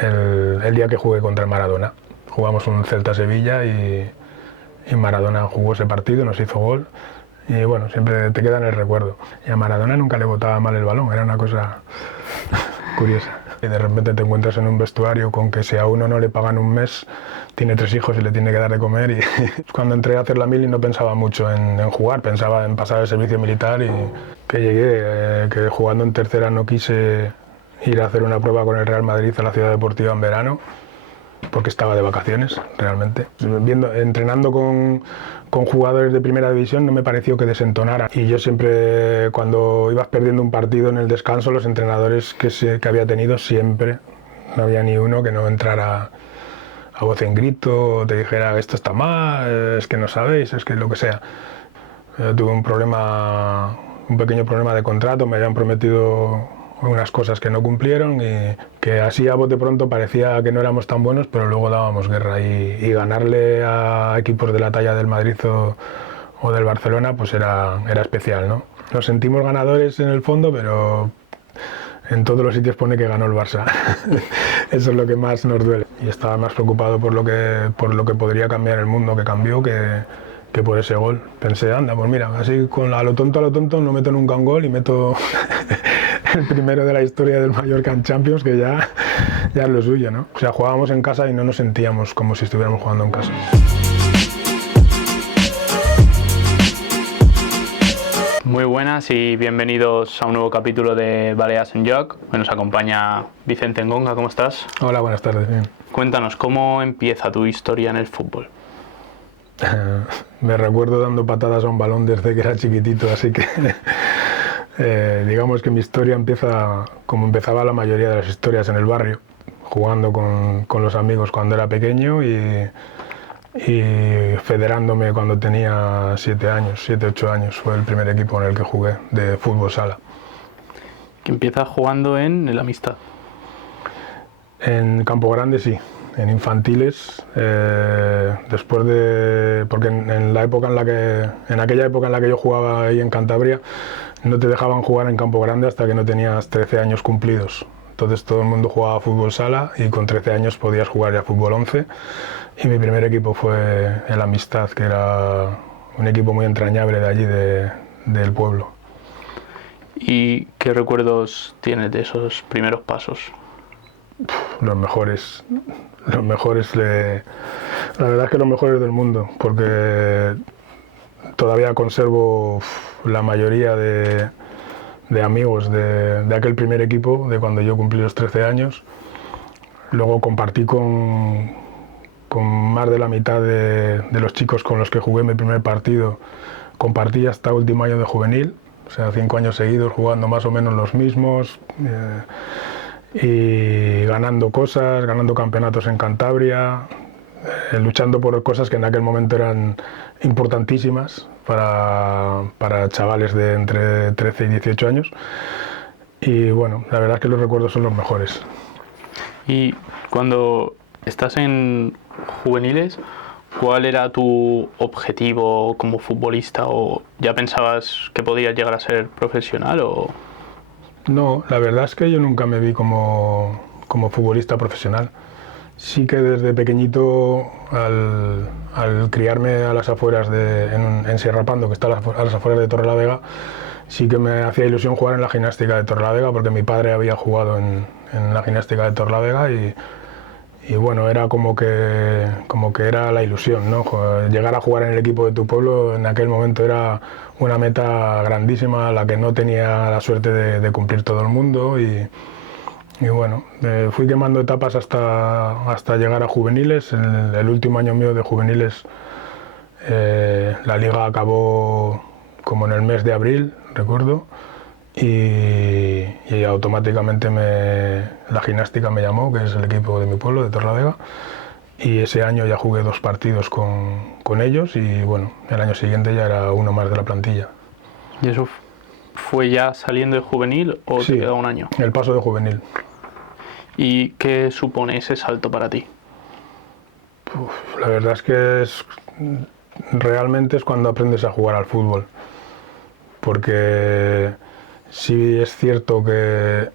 el día que jugué contra el Maradona. Jugamos un Celta-Sevilla y Maradona jugó ese partido, nos hizo gol. Y bueno, siempre te queda en el recuerdo. Y a Maradona nunca le botaba mal el balón, era una cosa curiosa. Y de repente te encuentras en un vestuario con que si a uno no le pagan un mes, tiene 3 hijos y le tiene que dar de comer. Y cuando entré a hacer la mili no pensaba mucho en jugar, pensaba en pasar el servicio militar y que llegué, que jugando en tercera no quise ir a hacer una prueba con el Real Madrid a la Ciudad Deportiva en verano, porque estaba de vacaciones, realmente. Entrenando con jugadores de primera división no me pareció que desentonara. Y yo siempre, cuando ibas perdiendo un partido en el descanso, los entrenadores que había tenido siempre, no había ni uno que no entrara a voz en grito, o te dijera esto está mal, es que no sabéis, es que lo que sea. Tuve un pequeño problema de contrato, me habían prometido unas cosas que no cumplieron y que así a bote pronto parecía que no éramos tan buenos, pero luego dábamos guerra y ganarle a equipos de la talla del Madrid o del Barcelona pues era especial, ¿no? Nos sentimos ganadores en el fondo, pero en todos los sitios pone que ganó el Barça. Eso es lo que más nos duele. Y estaba más preocupado por lo que podría cambiar el mundo, que cambió, que por ese gol. Pensé, anda, pues mira, así a lo tonto no meto nunca un gol y meto el primero de la historia del Mallorca en Champions, que ya es lo suyo, ¿no? O sea, jugábamos en casa y no nos sentíamos como si estuviéramos jugando en casa. Muy buenas y bienvenidos a un nuevo capítulo de Baleas en Joc. Hoy nos acompaña Vicente Ngonga, ¿cómo estás? Hola, buenas tardes, bien. Cuéntanos, ¿cómo empieza tu historia en el fútbol? Me recuerdo dando patadas a un balón desde que era chiquitito, así que digamos que mi historia empieza como empezaba la mayoría de las historias, en el barrio, jugando con los amigos cuando era pequeño y federándome cuando tenía 7, 8 años. Fue el primer equipo en el que jugué de fútbol sala. Que empieza jugando en el Amistad. En Campo Grande sí, en infantiles, porque en aquella época en la que yo jugaba ahí en Cantabria, no te dejaban jugar en Campo Grande hasta que no tenías 13 años cumplidos. Entonces todo el mundo jugaba fútbol sala y con 13 años podías jugar ya fútbol 11. Y mi primer equipo fue el Amistad, que era un equipo muy entrañable de allí, del pueblo. ¿Y qué recuerdos tienes de esos primeros pasos? Los mejores, la verdad es que los mejores del mundo, porque todavía conservo la mayoría de amigos de aquel primer equipo, de cuando yo cumplí los 13 años. Luego compartí con más de la mitad de los chicos con los que jugué mi primer partido, compartí hasta último año de juvenil, o sea, 5 años seguidos jugando más o menos los mismos. Y ganando cosas, ganando campeonatos en Cantabria, luchando por cosas que en aquel momento eran importantísimas para chavales de entre 13 y 18 años. Y bueno, la verdad es que los recuerdos son los mejores. Y cuando estás en juveniles, ¿cuál era tu objetivo como futbolista? ¿O ya pensabas que podías llegar a ser profesional? No, la verdad es que yo nunca me vi como futbolista profesional. Sí que desde pequeñito, al criarme a las afueras en Sierra Pando, que está a las afueras de Torrelavega, sí que me hacía ilusión jugar en la gimnástica de Torrelavega, porque mi padre había jugado en la gimnástica de Torrelavega y bueno, era como que era la ilusión, ¿no? Llegar a jugar en el equipo de tu pueblo en aquel momento era una meta grandísima, la que no tenía la suerte de cumplir todo el mundo y bueno, fui quemando etapas hasta llegar a juveniles. En el último año mío de juveniles la liga acabó como en el mes de abril, recuerdo, y automáticamente la gimnástica me llamó, que es el equipo de mi pueblo, de Torrelavega, y ese año ya jugué 2 partidos con ellos y bueno, el año siguiente ya era uno más de la plantilla. ¿Y eso fue ya saliendo de juvenil o Sí, te quedó un año? El paso de juvenil. ¿Y qué supone ese salto para ti? La verdad es que realmente es cuando aprendes a jugar al fútbol, porque sí es cierto que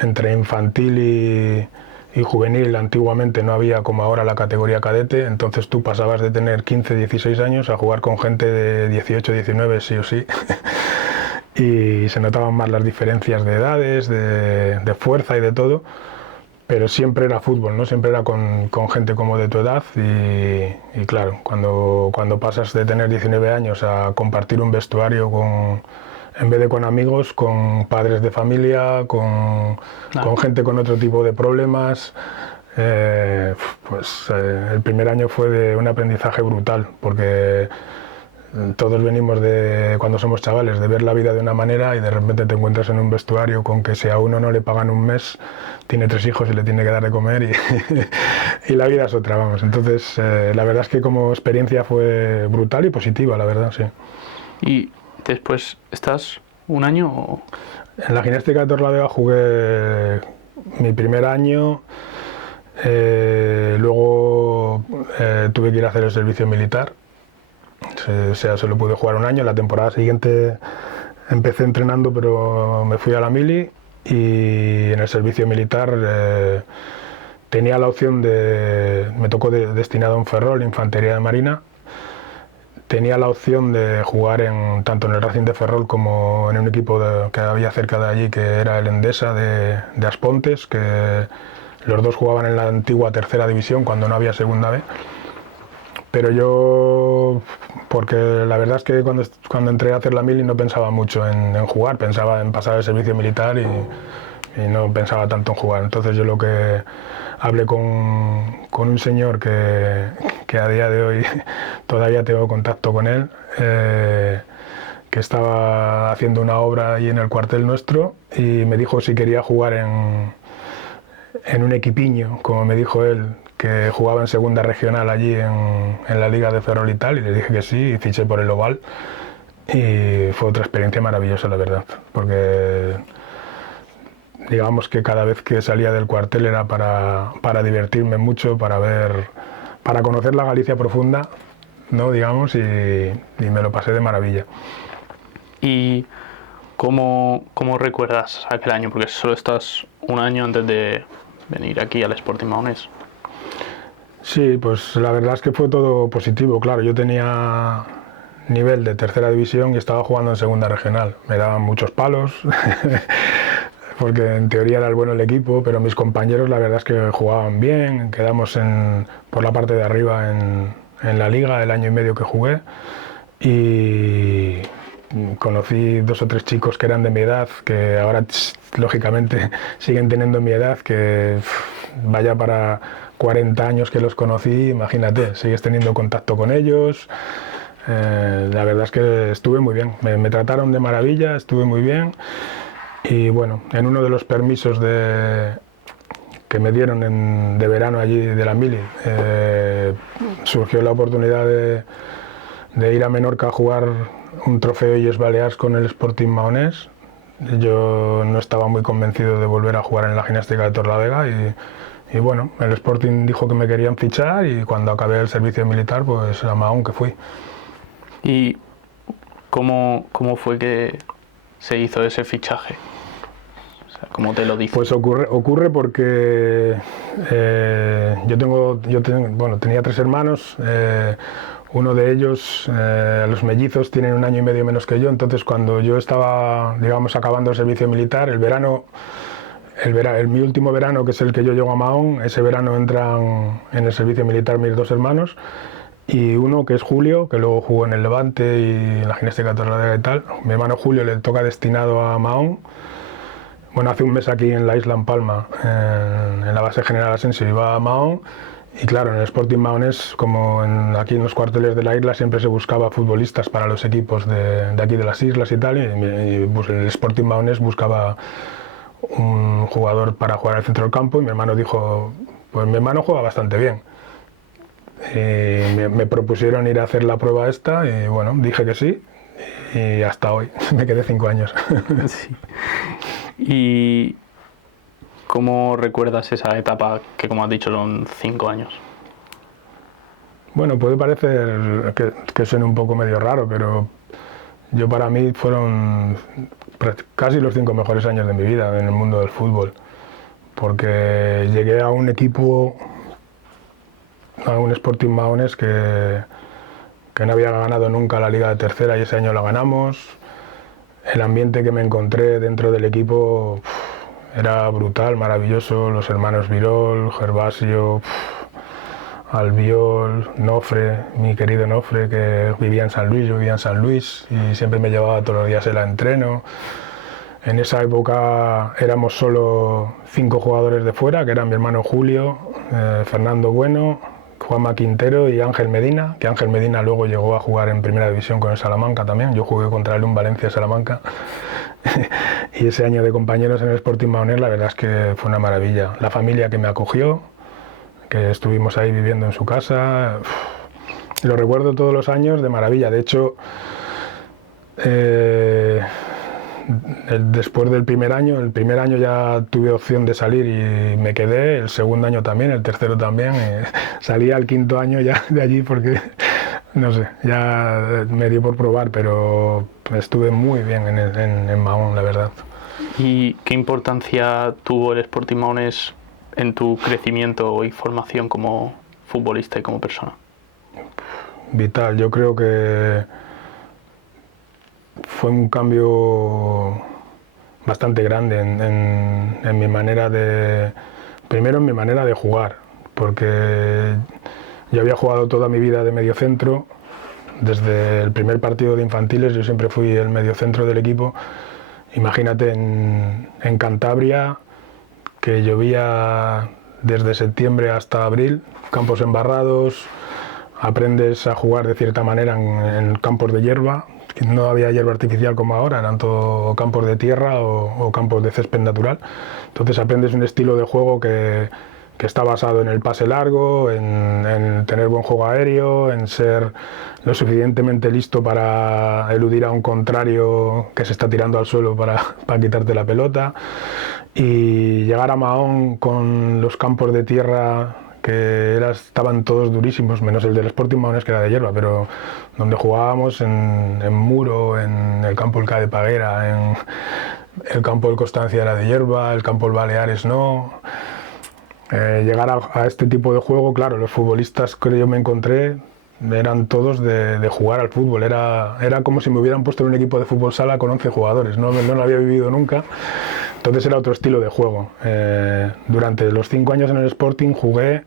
entre infantil y juvenil antiguamente no había como ahora la categoría cadete, entonces tú pasabas de tener 15, 16 años a jugar con gente de 18, 19 sí o sí. Y se notaban más las diferencias de edades, de fuerza y de todo, pero siempre era fútbol, ¿no? Siempre era con gente como de tu edad y claro, cuando pasas de tener 19 años a compartir un vestuario en vez de con amigos, con padres de familia, con gente con otro tipo de problemas, el primer año fue de un aprendizaje brutal, porque todos venimos cuando somos chavales, de ver la vida de una manera y de repente te encuentras en un vestuario con que si a uno no le pagan un mes, tiene 3 hijos y le tiene que dar de comer y la vida es otra, vamos. Entonces, la verdad es que como experiencia fue brutal y positiva, la verdad, sí. ¿Y después estás un año o...? En la gimnástica de Torlavega jugué mi primer año, luego tuve que ir a hacer el servicio militar. O sea, solo pude jugar un año. La temporada siguiente empecé entrenando, pero me fui a la mili y en el servicio militar tenía la opción me tocó destinado en Ferrol, Infantería de Marina. Tenía la opción de jugar tanto en el Racing de Ferrol como en un equipo que había cerca de allí, que era el Endesa de Aspontes, que los dos jugaban en la antigua tercera división cuando no había segunda B. Pero yo, porque la verdad es que cuando entré a hacer la mili no pensaba mucho en jugar, pensaba en pasar el servicio militar y no pensaba tanto en jugar. Entonces yo lo que hablé con un señor que a día de hoy todavía tengo contacto con él, que estaba haciendo una obra ahí en el cuartel nuestro y me dijo si quería jugar en un equipiño, como me dijo él, que jugaba en segunda regional allí en la liga de Ferrol y tal, y le dije que sí y fiché por el Oval y fue otra experiencia maravillosa, la verdad, porque digamos que cada vez que salía del cuartel era para divertirme mucho, para conocer la Galicia profunda, ¿no? Digamos, y me lo pasé de maravilla. ¿Y cómo recuerdas aquel año? Porque solo estás un año antes de venir aquí al Sporting Maonés. Sí, pues la verdad es que fue todo positivo, claro. Yo tenía nivel de tercera división y estaba jugando en segunda regional. Me daban muchos palos, porque en teoría era el bueno el equipo, pero mis compañeros la verdad es que jugaban bien. Quedamos por la parte de arriba en la liga el año y medio que jugué y conocí 2 o 3 chicos que eran de mi edad, que ahora lógicamente siguen teniendo mi edad, que vaya para 40 años que los conocí, imagínate, sigues teniendo contacto con ellos. La verdad es que estuve muy bien, me trataron de maravilla, estuve muy bien y bueno, en uno de los permisos que me dieron de verano allí de la mili, surgió la oportunidad de ir a Menorca a jugar un trofeo Illes Balears con el Sporting Maonés. Yo no estaba muy convencido de volver a jugar en la gimnástica de Torlavega y bueno, el Sporting dijo que me querían fichar y cuando acabé el servicio militar, pues a Mahón que fui. ¿Y cómo fue que se hizo ese fichaje? O sea, ¿cómo te lo dice? Pues ocurre porque tenía 3 hermanos, uno de ellos, los mellizos, tienen 1 año y medio menos que yo, entonces cuando yo estaba, digamos, acabando el servicio militar, mi último verano, que es el que yo llego a Mahón, ese verano entran en el servicio militar mis 2 hermanos y uno que es Julio, que luego jugó en el Levante y en la gimnástica de Torlavega y tal. Mi hermano Julio le toca destinado a Mahón. Bueno, hace un mes aquí en la isla en Palma, en la base General Asensio, iba a Mahón y claro, en el Sporting Maonés, como aquí en los cuarteles de la isla, siempre se buscaba futbolistas para los equipos de aquí de las islas y tal, y pues el Sporting Maonés buscaba un jugador para jugar al centro del campo y mi hermano dijo, pues mi hermano juega bastante bien. Y me propusieron ir a hacer la prueba esta y bueno, dije que sí y hasta hoy, me quedé 5 años. Sí. ¿Y cómo recuerdas esa etapa que, como has dicho, son 5 años? Bueno, puede parecer que suene un poco medio raro, pero para mí fueron casi los 5 mejores años de mi vida en el mundo del fútbol, porque llegué a un equipo, a un Sporting Mahones que no había ganado nunca la Liga de Tercera y ese año la ganamos. El ambiente que me encontré dentro del equipo era brutal, maravilloso. Los hermanos Virol, Gervasio, Albiol, Nofre, mi querido Nofre, que vivía en San Luis, yo vivía en San Luis y siempre me llevaba todos los días el entreno. En esa época éramos solo 5 jugadores de fuera, que eran mi hermano Julio, Fernando Bueno, Juanma Quintero y Ángel Medina, que Ángel Medina luego llegó a jugar en Primera División con el Salamanca también. Yo jugué contra él en Valencia Salamanca y ese año de compañeros en el Sporting Mahones la verdad es que fue una maravilla. La familia que me acogió, que estuvimos ahí viviendo en su casa, lo recuerdo todos los años de maravilla. De hecho, después del primer año ya tuve opción de salir y me quedé, el segundo año también, el tercero también, salí al quinto año ya de allí porque, no sé, ya me dio por probar, pero estuve muy bien en Mahón, la verdad. ¿Y qué importancia tuvo el Sporting Mahones en tu crecimiento y formación como futbolista y como persona? Vital, yo creo que fue un cambio bastante grande en mi manera de... Primero en mi manera de jugar, porque yo había jugado toda mi vida de mediocentro. Desde el primer partido de infantiles yo siempre fui el mediocentro del equipo. Imagínate en Cantabria, que llovía desde septiembre hasta abril, campos embarrados, aprendes a jugar de cierta manera en campos de hierba. No había hierba artificial como ahora, eran todo campos de tierra o campos de césped natural. Entonces aprendes un estilo de juego que está basado en el pase largo, en tener buen juego aéreo, en ser lo suficientemente listo para eludir a un contrario que se está tirando al suelo para quitarte la pelota. Y llegar a Mahón con los campos de tierra que estaban todos durísimos, menos el del Sporting Mahones, que era de hierba, pero donde jugábamos en Muro, en el campo El de Paguera, en el campo del Constancia era de hierba, el campo El Baleares no. Llegar a este tipo de juego, claro, los futbolistas que yo me encontré eran todos de jugar al fútbol, era como si me hubieran puesto en un equipo de fútbol sala con 11 jugadores, no lo había vivido nunca. Entonces era otro estilo de juego. Durante los 5 años en el Sporting jugué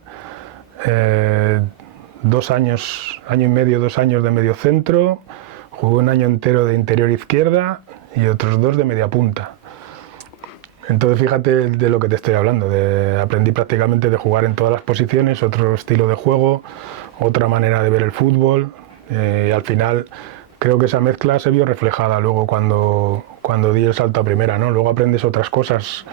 2 años, año y medio, 2 años de medio centro, jugué un año entero de interior izquierda y otros 2 de media punta. Entonces fíjate de lo que te estoy hablando, aprendí prácticamente de jugar en todas las posiciones, otro estilo de juego, otra manera de ver el fútbol, y al final creo que esa mezcla se vio reflejada luego cuando di el salto a primera, ¿no? Luego aprendes otras cosas,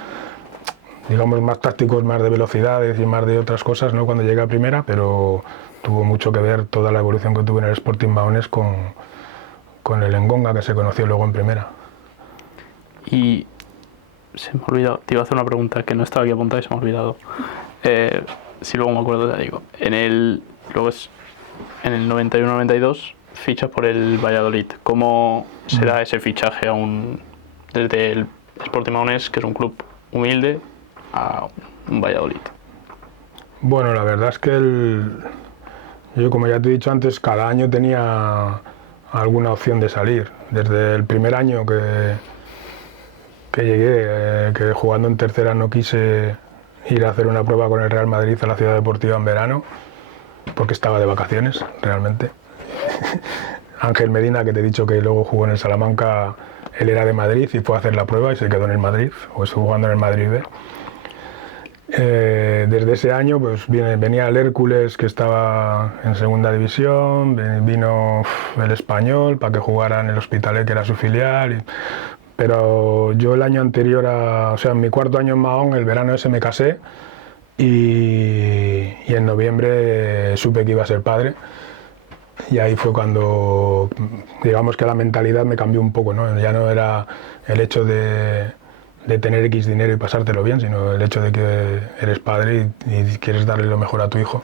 digamos más tácticos, más de velocidades y más de otras cosas, ¿no? Cuando llegué a primera, pero tuvo mucho que ver toda la evolución que tuve en el Sporting Mahones con el Engonga que se conoció luego en primera. Y se me ha olvidado, te iba a hacer una pregunta que no estaba aquí apuntada y se me ha olvidado. Si luego me acuerdo te digo. Luego es en el 91-92 fichas por el Valladolid. ¿Cómo se da ese fichaje desde el Sporting Mahones, que es un club humilde, a un Valladolid? Bueno, la verdad es que yo, como ya te he dicho antes, cada año tenía alguna opción de salir. Desde el primer año que llegué, que jugando en tercera no quise ir a hacer una prueba con el Real Madrid a la Ciudad Deportiva en verano, porque estaba de vacaciones, realmente. Ángel Medina, que te he dicho que luego jugó en el Salamanca, él era de Madrid y fue a hacer la prueba y se quedó en el Madrid, o estuvo jugando en el Madrid B. Desde ese año pues venía el Hércules, que estaba en segunda división, vino el Español para que jugara en el Hospitalet, que era su filial. Pero yo el año anterior, o sea, en mi cuarto año en Mahón, el verano ese me casé y en noviembre supe que iba a ser padre. Y ahí fue cuando, digamos que la mentalidad me cambió un poco, ¿no? Ya no era el hecho de tener X dinero y pasártelo bien, sino el hecho de que eres padre y quieres darle lo mejor a tu hijo.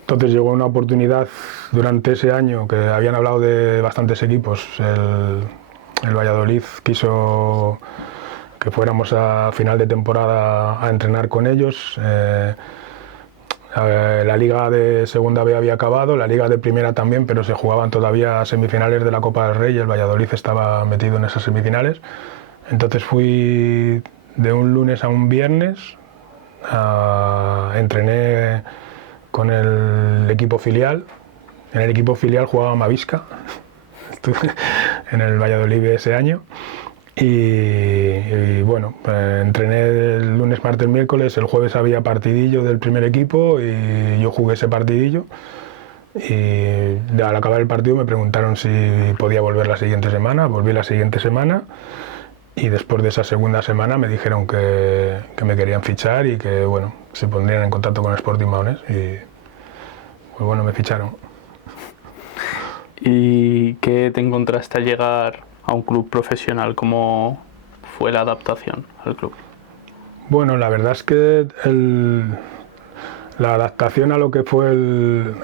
Entonces llegó una oportunidad durante ese año, que habían hablado de bastantes equipos. El Valladolid quiso que fuéramos a final de temporada a entrenar con ellos. La liga de segunda B había acabado, la liga de primera también, pero se jugaban todavía semifinales de la Copa del Rey y el Valladolid estaba metido en esas semifinales. Entonces fui de un lunes a un viernes, entrené con el equipo filial. En el equipo filial jugaba Mavisca, estuve en el Valladolid ese año. Y bueno, entrené el lunes, martes, miércoles, el jueves había partidillo del primer equipo y yo jugué ese partidillo. Y al acabar el partido me preguntaron si podía volver la siguiente semana, volví la siguiente semana y después de esa segunda semana me dijeron que me querían fichar y que bueno, se pondrían en contacto con Sporting Maonés y pues bueno, me ficharon. ¿Y qué te encontraste al llegar a un club profesional? ¿Cómo fue la adaptación al club? Bueno, la verdad es que la adaptación a lo que fue el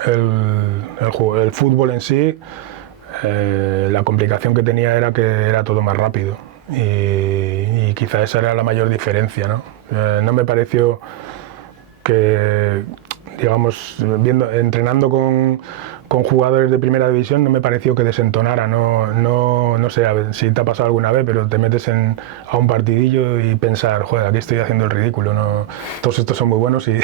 fútbol en sí, la complicación que tenía era que era todo más rápido y quizá esa era la mayor diferencia, ¿no? No me pareció que, digamos, entrenando con jugadores de primera división no me pareció que desentonara, no sé a ver si te ha pasado alguna vez, pero te metes a un partidillo y pensar, joder, aquí estoy haciendo el ridículo, no, todos estos son muy buenos y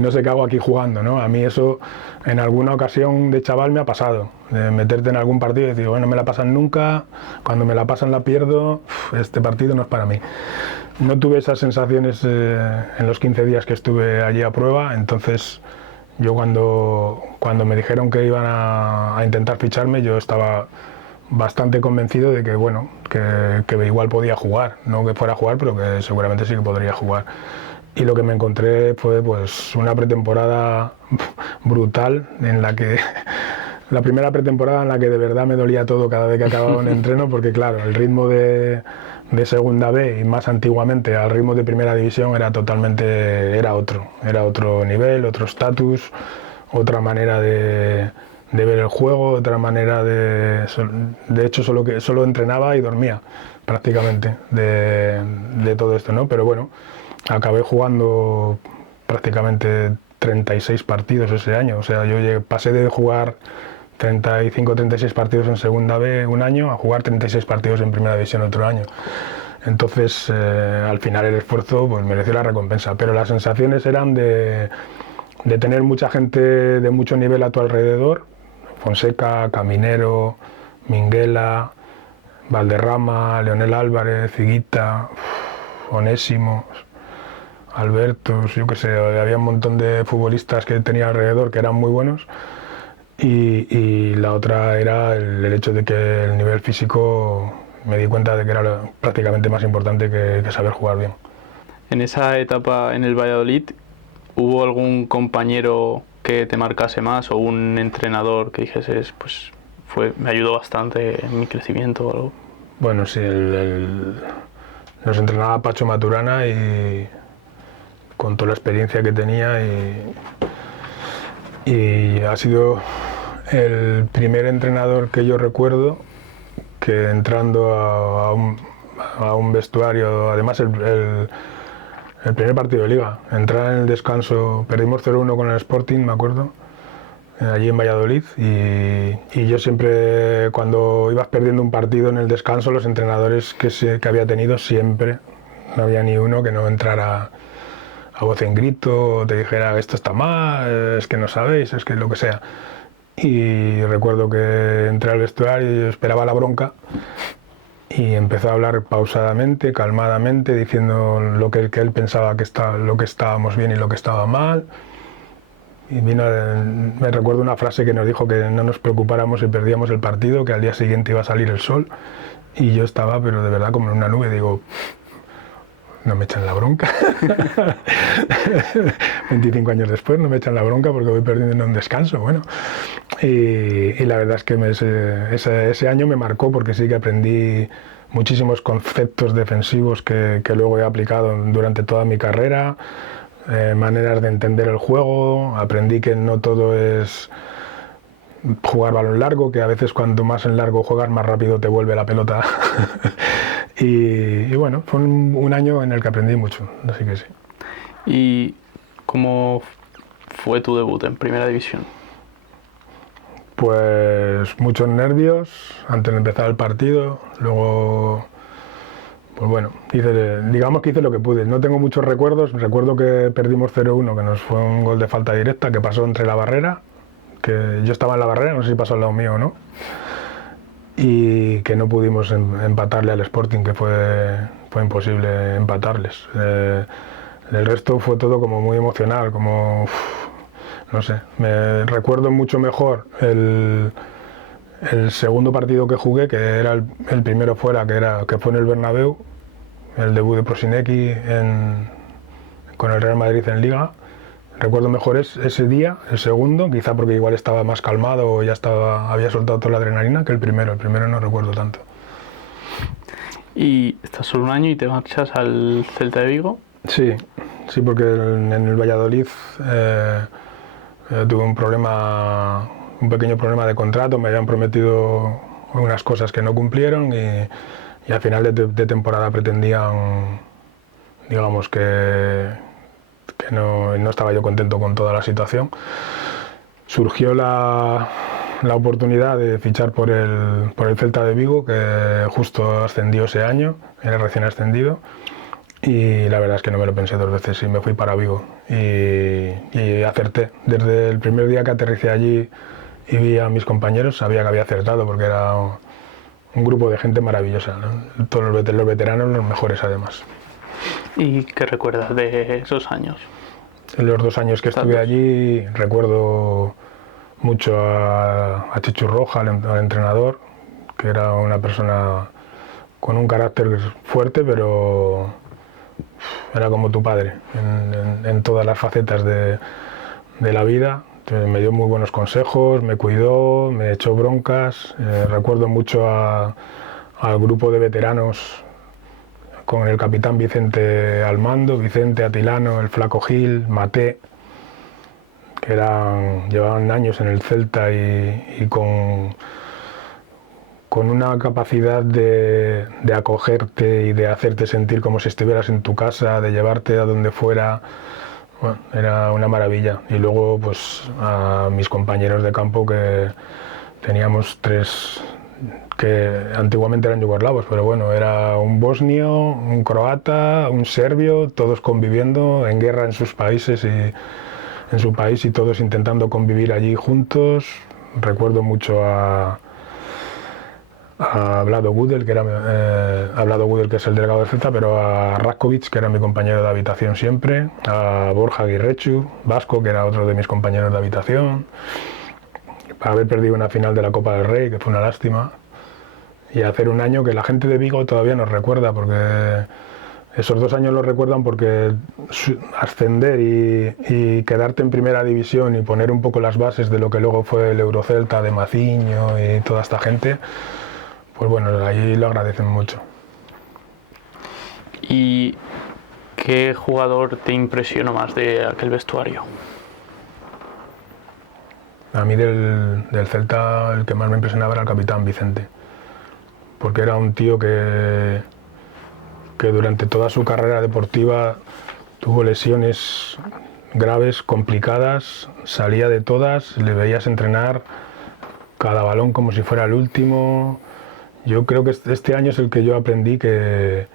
no sé qué hago aquí jugando, ¿no? A mí eso en alguna ocasión de chaval me ha pasado, de meterte en algún partido y decir, bueno, no me la pasan nunca, cuando me la pasan la pierdo, este partido no es para mí. No tuve esas sensaciones en los 15 días que estuve allí a prueba, entonces yo cuando me dijeron que iban a intentar ficharme, yo estaba bastante convencido de que bueno, que igual podía jugar, no que fuera a jugar, pero que seguramente sí que podría jugar. Y lo que me encontré fue pues una pretemporada brutal en la que la primera pretemporada en la que de verdad me dolía todo cada vez que acababa un entreno, porque claro, el ritmo de segunda B y más antiguamente al ritmo de primera división era otro nivel, otro estatus, otra manera de ver el juego, otra manera de hecho solo entrenaba y dormía prácticamente de todo esto, ¿no? Pero bueno, acabé jugando prácticamente 36 partidos ese año, o sea, yo pasé de jugar 35-36 partidos en segunda B un año a jugar 36 partidos en primera división otro año. Entonces, al final el esfuerzo pues mereció la recompensa, pero las sensaciones eran de tener mucha gente de mucho nivel a tu alrededor, Fonseca, Caminero, Minguela, Valderrama, Leonel Álvarez, Higuita, Onésimo, Alberto, yo qué sé, había un montón de futbolistas que tenía alrededor que eran muy buenos. Y la otra era el hecho de que el nivel físico me di cuenta de que era prácticamente más importante que saber jugar bien. En esa etapa en el Valladolid, ¿hubo algún compañero que te marcase más o un entrenador que dijeses, pues me ayudó bastante en mi crecimiento o algo? Bueno, sí, nos entrenaba Pacho Maturana y con toda la experiencia que tenía y ha sido el primer entrenador que yo recuerdo que entrando a un vestuario, además el primer partido de liga, entrar en el descanso, perdimos 0-1 con el Sporting, me acuerdo, allí en Valladolid y yo siempre cuando ibas perdiendo un partido en el descanso, los entrenadores que había tenido siempre, no había ni uno que no entrara a voz en grito, te dijera esto está mal, es que no sabéis, es que lo que sea. Y recuerdo que entré al vestuario y yo esperaba la bronca y empezó a hablar pausadamente, calmadamente, diciendo lo que él pensaba lo que estábamos bien y lo que estaba mal. Y me recuerdo una frase que nos dijo que no nos preocupáramos si perdíamos el partido, que al día siguiente iba a salir el sol. Y yo estaba, pero de verdad, como en una nube, digo, no me echan la bronca. 25 años después no me echan la bronca porque voy perdiendo en un descanso. Bueno, y la verdad es que ese año me marcó porque sí que aprendí muchísimos conceptos defensivos que luego he aplicado durante toda mi carrera, maneras de entender el juego. Aprendí que no todo es jugar balón largo, que a veces cuanto más en largo juegas más rápido te vuelve la pelota Y bueno, fue un año en el que aprendí mucho, así que sí. ¿Y cómo fue tu debut en Primera División? Pues muchos nervios antes de empezar el partido, luego, pues bueno, digamos que hice lo que pude. No tengo muchos recuerdos, recuerdo que perdimos 0-1, que nos fue un gol de falta directa que pasó entre la barrera, que yo estaba en la barrera, no sé si pasó al lado mío o no, y que no pudimos empatarle al Sporting, que fue imposible empatarles. El resto fue todo como muy emocional, como, no sé, me recuerdo mucho mejor el segundo partido que jugué, que era el primero fuera, que fue en el Bernabéu, el debut de Prosinecki con el Real Madrid en Liga. Recuerdo mejor ese día, el segundo, quizá porque igual estaba más calmado o ya había soltado toda la adrenalina, que el primero no recuerdo tanto. ¿Y estás solo un año y te marchas al Celta de Vigo? Sí, porque en el Valladolid tuve un pequeño problema de contrato, me habían prometido unas cosas que no cumplieron y al final de temporada pretendían, digamos, que no estaba yo contento con toda la situación. Surgió la oportunidad de fichar por el Celta de Vigo, que justo ascendió ese año, era recién ascendido. Y la verdad es que no me lo pensé dos veces y me fui para Vigo y acerté. Desde el primer día que aterricé allí y vi a mis compañeros sabía que había acertado porque era un grupo de gente maravillosa, ¿no? Todos los veteranos, los mejores además. ¿Y qué recuerdas de esos años? En los 2 años que estuve allí recuerdo mucho a Chichu Roja, al entrenador, que era una persona con un carácter fuerte, pero era como tu padre en todas las facetas de la vida. Me dio muy buenos consejos, me cuidó, me echó broncas. Recuerdo mucho al grupo de veteranos con el capitán Vicente al mando, Vicente, Atilano, el Flaco Gil, Maté, que llevaban años en el Celta y con una capacidad de acogerte y de hacerte sentir como si estuvieras en tu casa, de llevarte a donde fuera. Bueno, era una maravilla. Y luego pues a mis compañeros de campo, que teníamos 3 que antiguamente eran yugoslavos, pero bueno, era un bosnio, un croata, un serbio, todos conviviendo en guerra en sus países y en su país y todos intentando convivir allí juntos. Recuerdo mucho a Vlado Gudel, que es el delegado del Celta, pero a Ratkovic, que era mi compañero de habitación siempre, a Borja Aguirrechu, Vasco, que era otro de mis compañeros de habitación, para haber perdido una final de la Copa del Rey, que fue una lástima, y hacer un año que la gente de Vigo todavía nos recuerda, porque esos 2 años los recuerdan porque ascender y quedarte en primera división y poner un poco las bases de lo que luego fue el Eurocelta de Maciño y toda esta gente, pues bueno, ahí lo agradecen mucho. ¿Y qué jugador te impresionó más de aquel vestuario? A mí del Celta el que más me impresionaba era el capitán Vicente, porque era un tío que durante toda su carrera deportiva tuvo lesiones graves, complicadas, salía de todas, le veías entrenar cada balón como si fuera el último. Yo creo que este año es el que yo aprendí que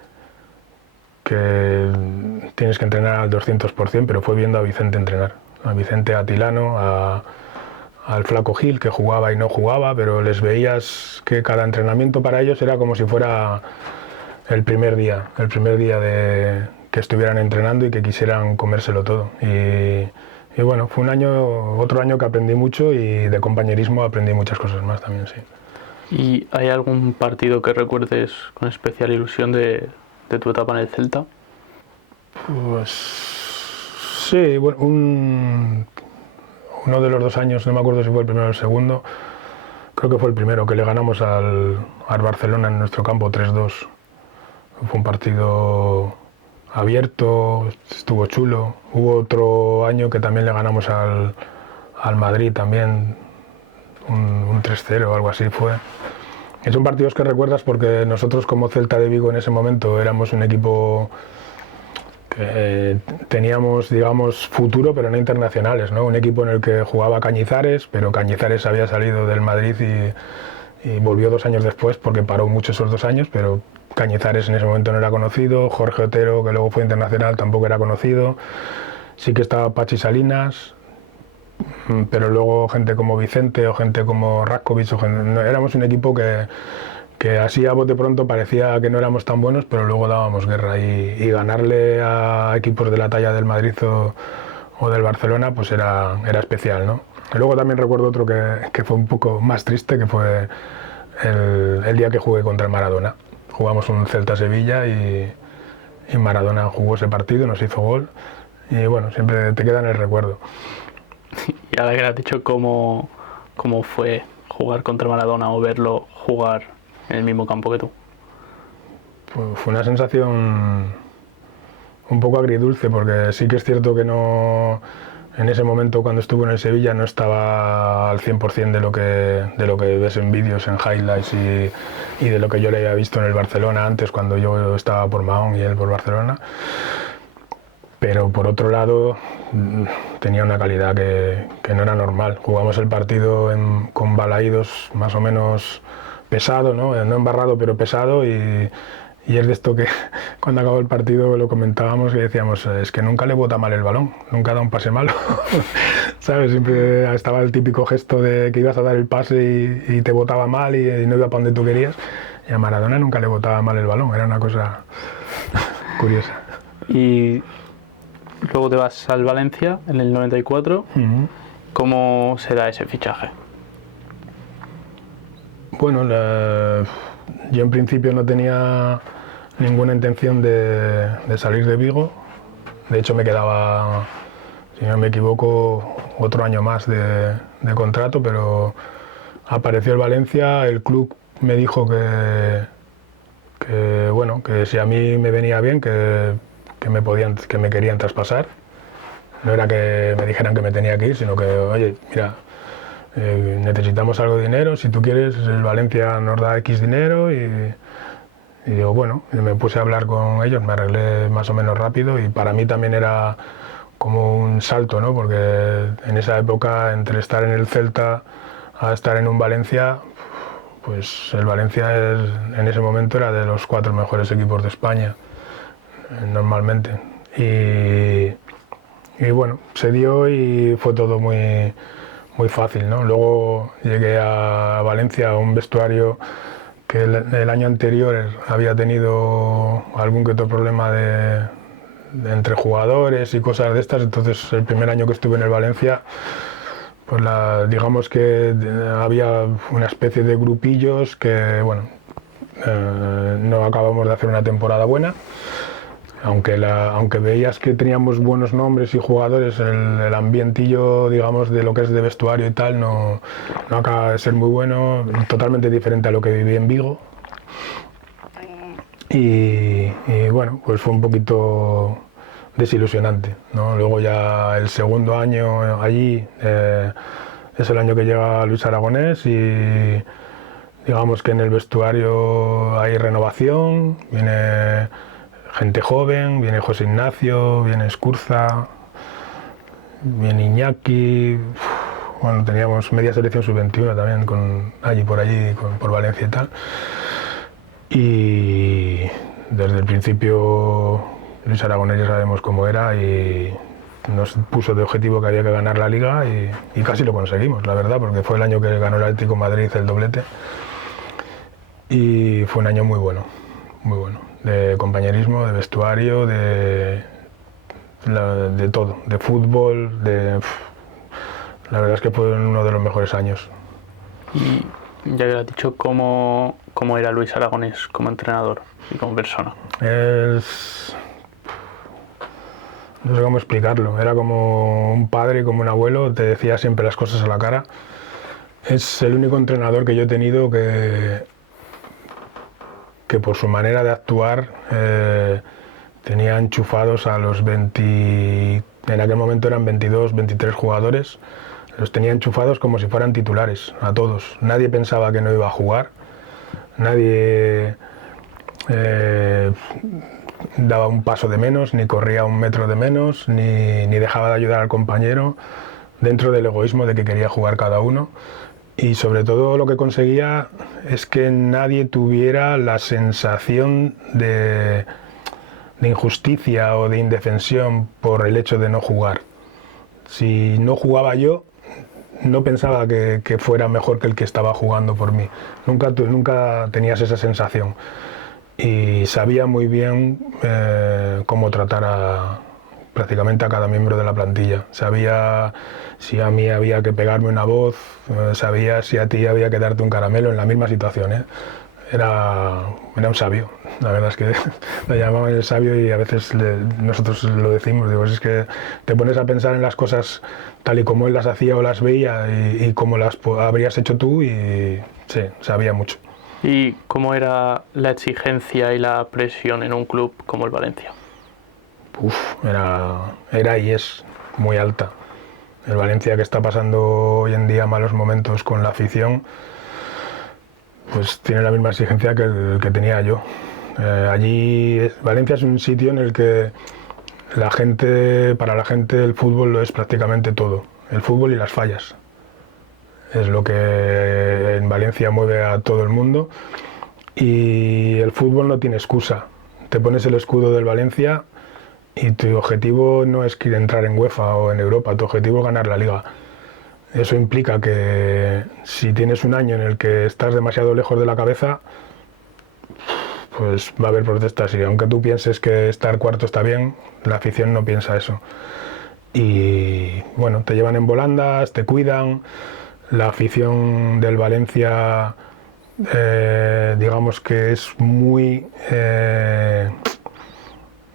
tienes que entrenar al 200%, pero fue viendo a Vicente entrenar, a Vicente, Atilano, al Flaco Gil, que jugaba y no jugaba, pero les veías que cada entrenamiento para ellos era como si fuera el primer día de que estuvieran entrenando y que quisieran comérselo todo. Y bueno, fue otro año que aprendí mucho y de compañerismo aprendí muchas cosas más también, sí. ¿Y hay algún partido que recuerdes con especial ilusión de tu etapa en el Celta? Pues sí, bueno, uno de los 2 años, no me acuerdo si fue el primero o el segundo, creo que fue el primero, que le ganamos al Barcelona en nuestro campo 3-2. Fue un partido abierto, estuvo chulo. Hubo otro año que también le ganamos al Madrid también, un 3-0 o algo así fue. Son partidos que recuerdas porque nosotros como Celta de Vigo en ese momento éramos un equipo que teníamos, digamos, futuro, pero no internacionales, ¿no? Un equipo en el que jugaba Cañizares, pero Cañizares había salido del Madrid y volvió 2 años después porque paró mucho esos 2 años, pero Cañizares en ese momento no era conocido, Jorge Otero, que luego fue internacional, tampoco era conocido, sí que estaba Pachi Salinas, pero luego gente como Vicente o gente como Ratkovic, éramos un equipo que así a bote pronto parecía que no éramos tan buenos, pero luego dábamos guerra y ganarle a equipos de la talla del Madrid o del Barcelona pues era especial, ¿no? Y luego también recuerdo otro que fue un poco más triste, que fue el día que jugué contra el Maradona. Jugamos un Celta-Sevilla y Maradona jugó ese partido, nos hizo gol y bueno, siempre te queda en el recuerdo. Y ahora que le has dicho cómo fue jugar contra Maradona o verlo jugar en el mismo campo que tú. Pues fue una sensación un poco agridulce, porque sí que es cierto que no, en ese momento cuando estuvo en el Sevilla no estaba al 100% de lo que ves en vídeos, en highlights y de lo que yo le había visto en el Barcelona antes, cuando yo estaba por Mahón y él por Barcelona. Pero por otro lado tenía una calidad que no era normal. Jugamos el partido con balaídos más o menos pesado, no embarrado, pero pesado, y es de esto que cuando acabó el partido lo comentábamos y decíamos, es que nunca le bota mal el balón, nunca da un pase malo. ¿Sabes? Siempre estaba el típico gesto de que ibas a dar el pase y te botaba mal y no iba para donde tú querías, y a Maradona nunca le botaba mal el balón, era una cosa curiosa. Y luego te vas al Valencia en el 94. ¿Cómo se da ese fichaje? Bueno, yo en principio no tenía ninguna intención de salir de Vigo. De hecho me quedaba, si no me equivoco, otro año más de contrato, pero apareció el Valencia, el club me dijo que si a mí me venía bien, que me querían traspasar. No era que me dijeran que me tenía que ir, sino que, oye, mira, necesitamos algo de dinero, si tú quieres, el Valencia nos da X dinero, y digo, bueno, me puse a hablar con ellos, me arreglé más o menos rápido, y para mí también era como un salto, ¿no? Porque en esa época, entre estar en el Celta a estar en un Valencia, pues el Valencia en ese momento era de los 4 mejores equipos de España, normalmente. Y bueno, se dio y fue todo muy fácil, ¿no? Luego llegué a Valencia, a un vestuario que el año anterior había tenido algún que otro problema entre jugadores y cosas de estas. Entonces el primer año que estuve en el Valencia, pues digamos que había una especie de grupillos que, bueno, no acabamos de hacer una temporada buena. Aunque veías que teníamos buenos nombres y jugadores, el ambientillo, digamos, de lo que es de vestuario y tal, no acaba de ser muy bueno, totalmente diferente a lo que viví en Vigo. Y bueno, pues fue un poquito desilusionante, ¿no? Luego ya el segundo año allí es el año que llega Luis Aragonés y digamos que en el vestuario hay renovación, viene gente joven, viene José Ignacio, viene Escurza, viene Iñaki, bueno, teníamos media selección sub-21 también por allí, por Valencia y tal. Y desde el principio Luis Aragonés ya sabemos cómo era y nos puso de objetivo que había que ganar la Liga y casi lo conseguimos, la verdad, porque fue el año que ganó el Atlético de Madrid el doblete y fue un año muy bueno, de compañerismo, de vestuario, de todo, de fútbol, la verdad es que fue uno de los mejores años. Y ya que lo has dicho, ¿cómo era Luis Aragonés como entrenador y como persona? No sé cómo explicarlo, era como un padre, como un abuelo, te decía siempre las cosas a la cara. Es el único entrenador que yo he tenido que por su manera de actuar tenía enchufados a los 20, en aquel momento eran 22, 23 jugadores, los tenía enchufados como si fueran titulares, a todos. Nadie pensaba que no iba a jugar, Nadie daba un paso de menos, ni corría un metro de menos, ni dejaba de ayudar al compañero, dentro del egoísmo de que quería jugar cada uno. Y sobre todo lo que conseguía es que nadie tuviera la sensación de injusticia o de indefensión por el hecho de no jugar. Si no jugaba yo, no pensaba que fuera mejor que el que estaba jugando por mí. Nunca tenías esa sensación. Y sabía muy bien cómo tratar prácticamente a cada miembro de la plantilla. Sabía si a mí había que pegarme una voz, sabía si a ti había que darte un caramelo en la misma situación, ¿eh? Era un sabio, la verdad es que lo llamaban el sabio y a veces nosotros lo decimos, digo, es que te pones a pensar en las cosas tal y como él las hacía o las veía y cómo las habrías hecho tú y sí, sabía mucho. ¿Y cómo era la exigencia y la presión en un club como el Valencia? Era y es muy alta. El Valencia, que está pasando hoy en día malos momentos con la afición, pues tiene la misma exigencia que el que tenía yo. Valencia es un sitio en el que para la gente el fútbol lo es prácticamente todo. El fútbol y las fallas. Es lo que en Valencia mueve a todo el mundo. Y el fútbol no tiene excusa. Te pones el escudo del Valencia y tu objetivo no es entrar en UEFA o en Europa, tu objetivo es ganar la Liga. Eso implica que si tienes un año en el que estás demasiado lejos de la cabeza, pues va a haber protestas y aunque tú pienses que estar cuarto está bien, la afición no piensa eso. Y bueno, te llevan en volandas, te cuidan. La afición del Valencia, digamos que es muy...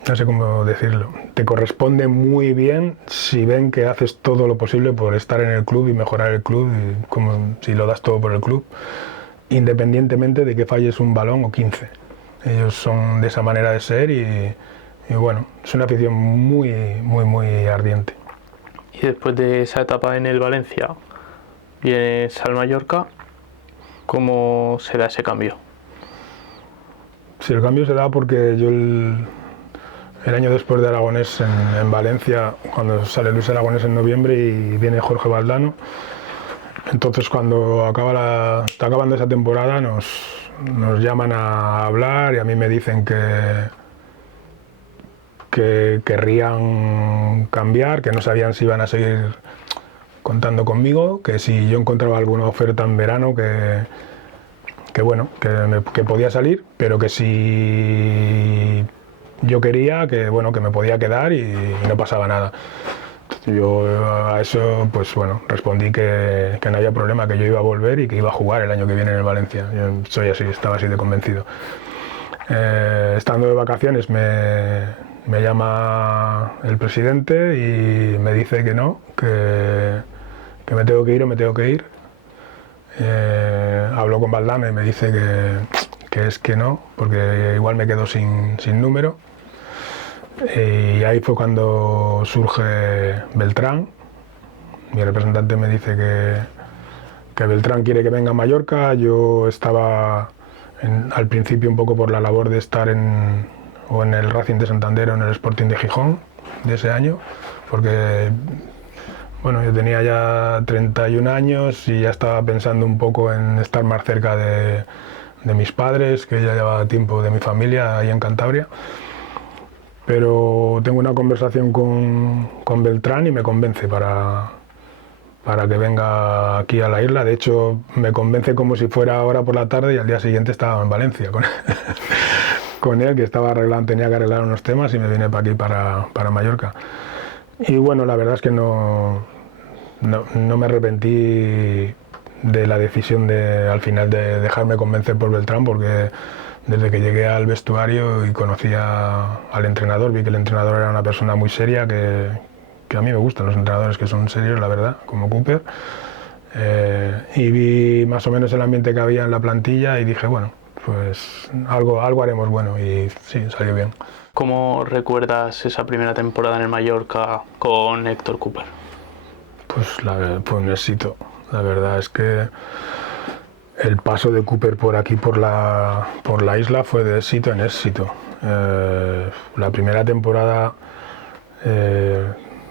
no sé cómo decirlo, te corresponde muy bien si ven que haces todo lo posible por estar en el club y mejorar el club, y como si lo das todo por el club, independientemente de que falles un balón o 15. Ellos son de esa manera de ser y bueno, es una afición muy, muy, muy ardiente. Y después de esa etapa en el Valencia, vienes al Mallorca, ¿cómo se da ese cambio? Sí, el cambio se da porque yo el año después de Aragonés en Valencia, cuando sale Luis Aragonés en noviembre y viene Jorge Valdano, entonces cuando está acabando esa temporada nos llaman a hablar y a mí me dicen que querrían cambiar, que no sabían si iban a seguir contando conmigo, que si yo encontraba alguna oferta en verano que podía salir, pero que si yo quería, que me podía quedar y no pasaba nada. Yo a eso pues bueno, respondí que no había problema, que yo iba a volver y que iba a jugar el año que viene en el Valencia. Yo soy así, estaba así de convencido. Estando de vacaciones me llama el presidente y me dice que no, que me tengo que ir o me tengo que ir. Hablo con Valdano y me dice que es que no, porque igual me quedo sin número. Y ahí fue cuando surge Beltrán. Mi representante me dice que Beltrán quiere que venga a Mallorca. Yo estaba al principio un poco por la labor de estar en el Racing de Santander o en el Sporting de Gijón de ese año, porque bueno, yo tenía ya 31 años y ya estaba pensando un poco en estar más cerca de mis padres, que ya llevaba tiempo, de mi familia ahí en Cantabria. Pero tengo una conversación con Beltrán y me convence para que venga aquí a la isla. De hecho, me convence como si fuera ahora por la tarde y al día siguiente estaba en Valencia con él, que tenía que arreglar unos temas y me vine para aquí, para Mallorca. Y bueno, la verdad es que no me arrepentí de la decisión al final de dejarme convencer por Beltrán, porque desde que llegué al vestuario y conocí al entrenador, vi que el entrenador era una persona muy seria, que a mí me gustan los entrenadores que son serios, la verdad, como Cooper. Y vi más o menos el ambiente que había en la plantilla y dije, bueno, pues algo haremos bueno, y sí, salió bien. ¿Cómo recuerdas esa primera temporada en el Mallorca con Héctor Cooper? Pues fue un éxito. La verdad es que el paso de Cooper por aquí, por la isla, fue de éxito en éxito. La primera temporada,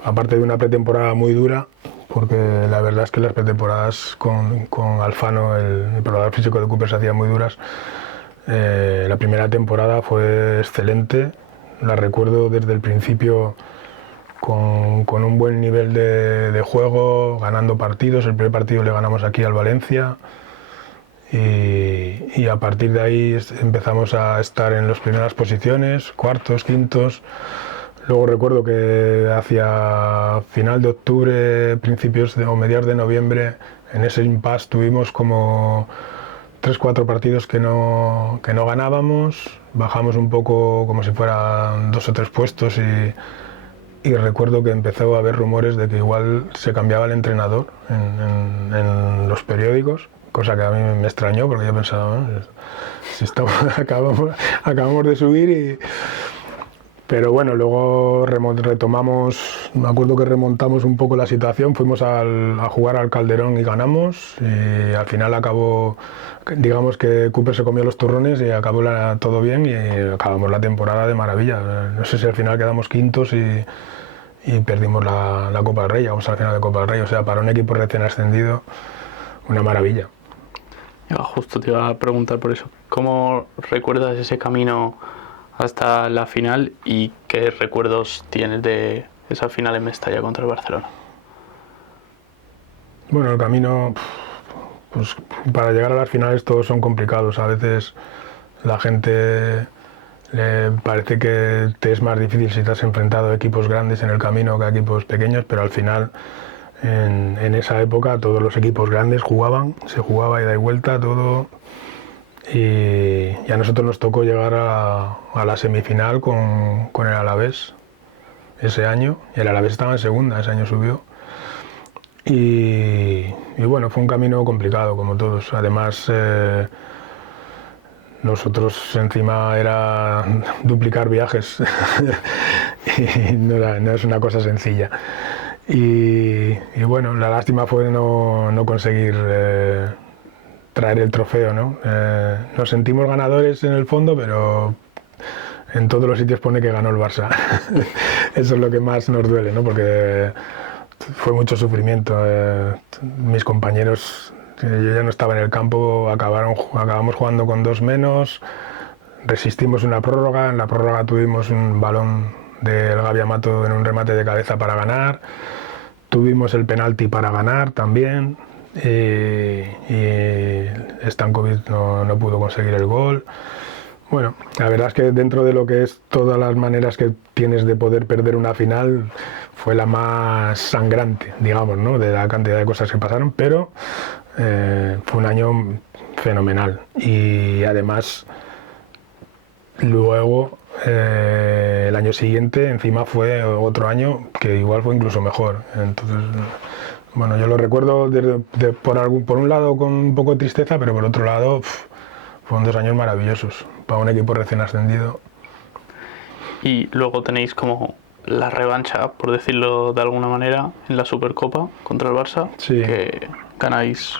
aparte de una pretemporada muy dura, porque la verdad es que las pretemporadas con Alfano, el preparador físico de Cooper, se hacían muy duras. La primera temporada fue excelente, la recuerdo desde el principio con un buen nivel de juego, ganando partidos. El primer partido le ganamos aquí al Valencia y a partir de ahí empezamos a estar en las primeras posiciones, cuartos, quintos. Luego recuerdo que hacia final de octubre, principios o mediados de noviembre, en ese impasse tuvimos como 3-4 partidos que no ganábamos, bajamos un poco como si fueran 2 o 3 puestos y recuerdo que empezó a haber rumores de que igual se cambiaba el entrenador en los periódicos, cosa que a mí me extrañó porque yo pensaba, si acabamos de subir Pero bueno, luego retomamos, me acuerdo que remontamos un poco la situación, fuimos a jugar al Calderón y ganamos, y al final acabó, digamos que Cooper se comió los turrones y acabó todo bien y acabamos la temporada de maravilla. No sé si al final quedamos quintos y perdimos la Copa del Rey, llegamos al final de Copa del Rey, o sea, para un equipo recién ascendido, una maravilla. Justo te iba a preguntar por eso, ¿cómo recuerdas ese camino hasta la final y qué recuerdos tienes de esa final en Mestalla contra el Barcelona? Bueno, el camino, pues para llegar a las finales todos son complicados. A veces la gente le parece que te es más difícil si te has enfrentado a equipos grandes en el camino que a equipos pequeños, pero al final en esa época todos los equipos grandes jugaban, se jugaba ida y vuelta todo. Y a nosotros nos tocó llegar a la semifinal con el Alavés ese año, y el Alavés estaba en segunda, ese año subió. Y bueno, fue un camino complicado como todos. Además, nosotros encima era duplicar viajes y no es una cosa sencilla. Y bueno, la lástima fue no conseguir traer el trofeo, ¿no? Nos sentimos ganadores en el fondo, pero en todos los sitios pone que ganó el Barça. Eso es lo que más nos duele, ¿no? Porque fue mucho sufrimiento. Mis compañeros, yo ya no estaba en el campo, acabamos jugando con 2 menos, resistimos una prórroga, en la prórroga tuvimos un balón del Gavi Amato en un remate de cabeza para ganar, tuvimos el penalti para ganar también, y Stankovic no pudo conseguir el gol. Bueno, la verdad es que dentro de lo que es todas las maneras que tienes de poder perder una final, fue la más sangrante, digamos, ¿no? De la cantidad de cosas que pasaron, pero fue un año fenomenal. Y además, luego, el año siguiente, encima fue otro año que igual fue incluso mejor. Entonces, bueno, yo lo recuerdo por un lado con un poco de tristeza, pero por otro lado, fueron 2 años maravillosos para un equipo recién ascendido. Y luego tenéis como la revancha, por decirlo de alguna manera, en la Supercopa contra el Barça, sí, que ganáis.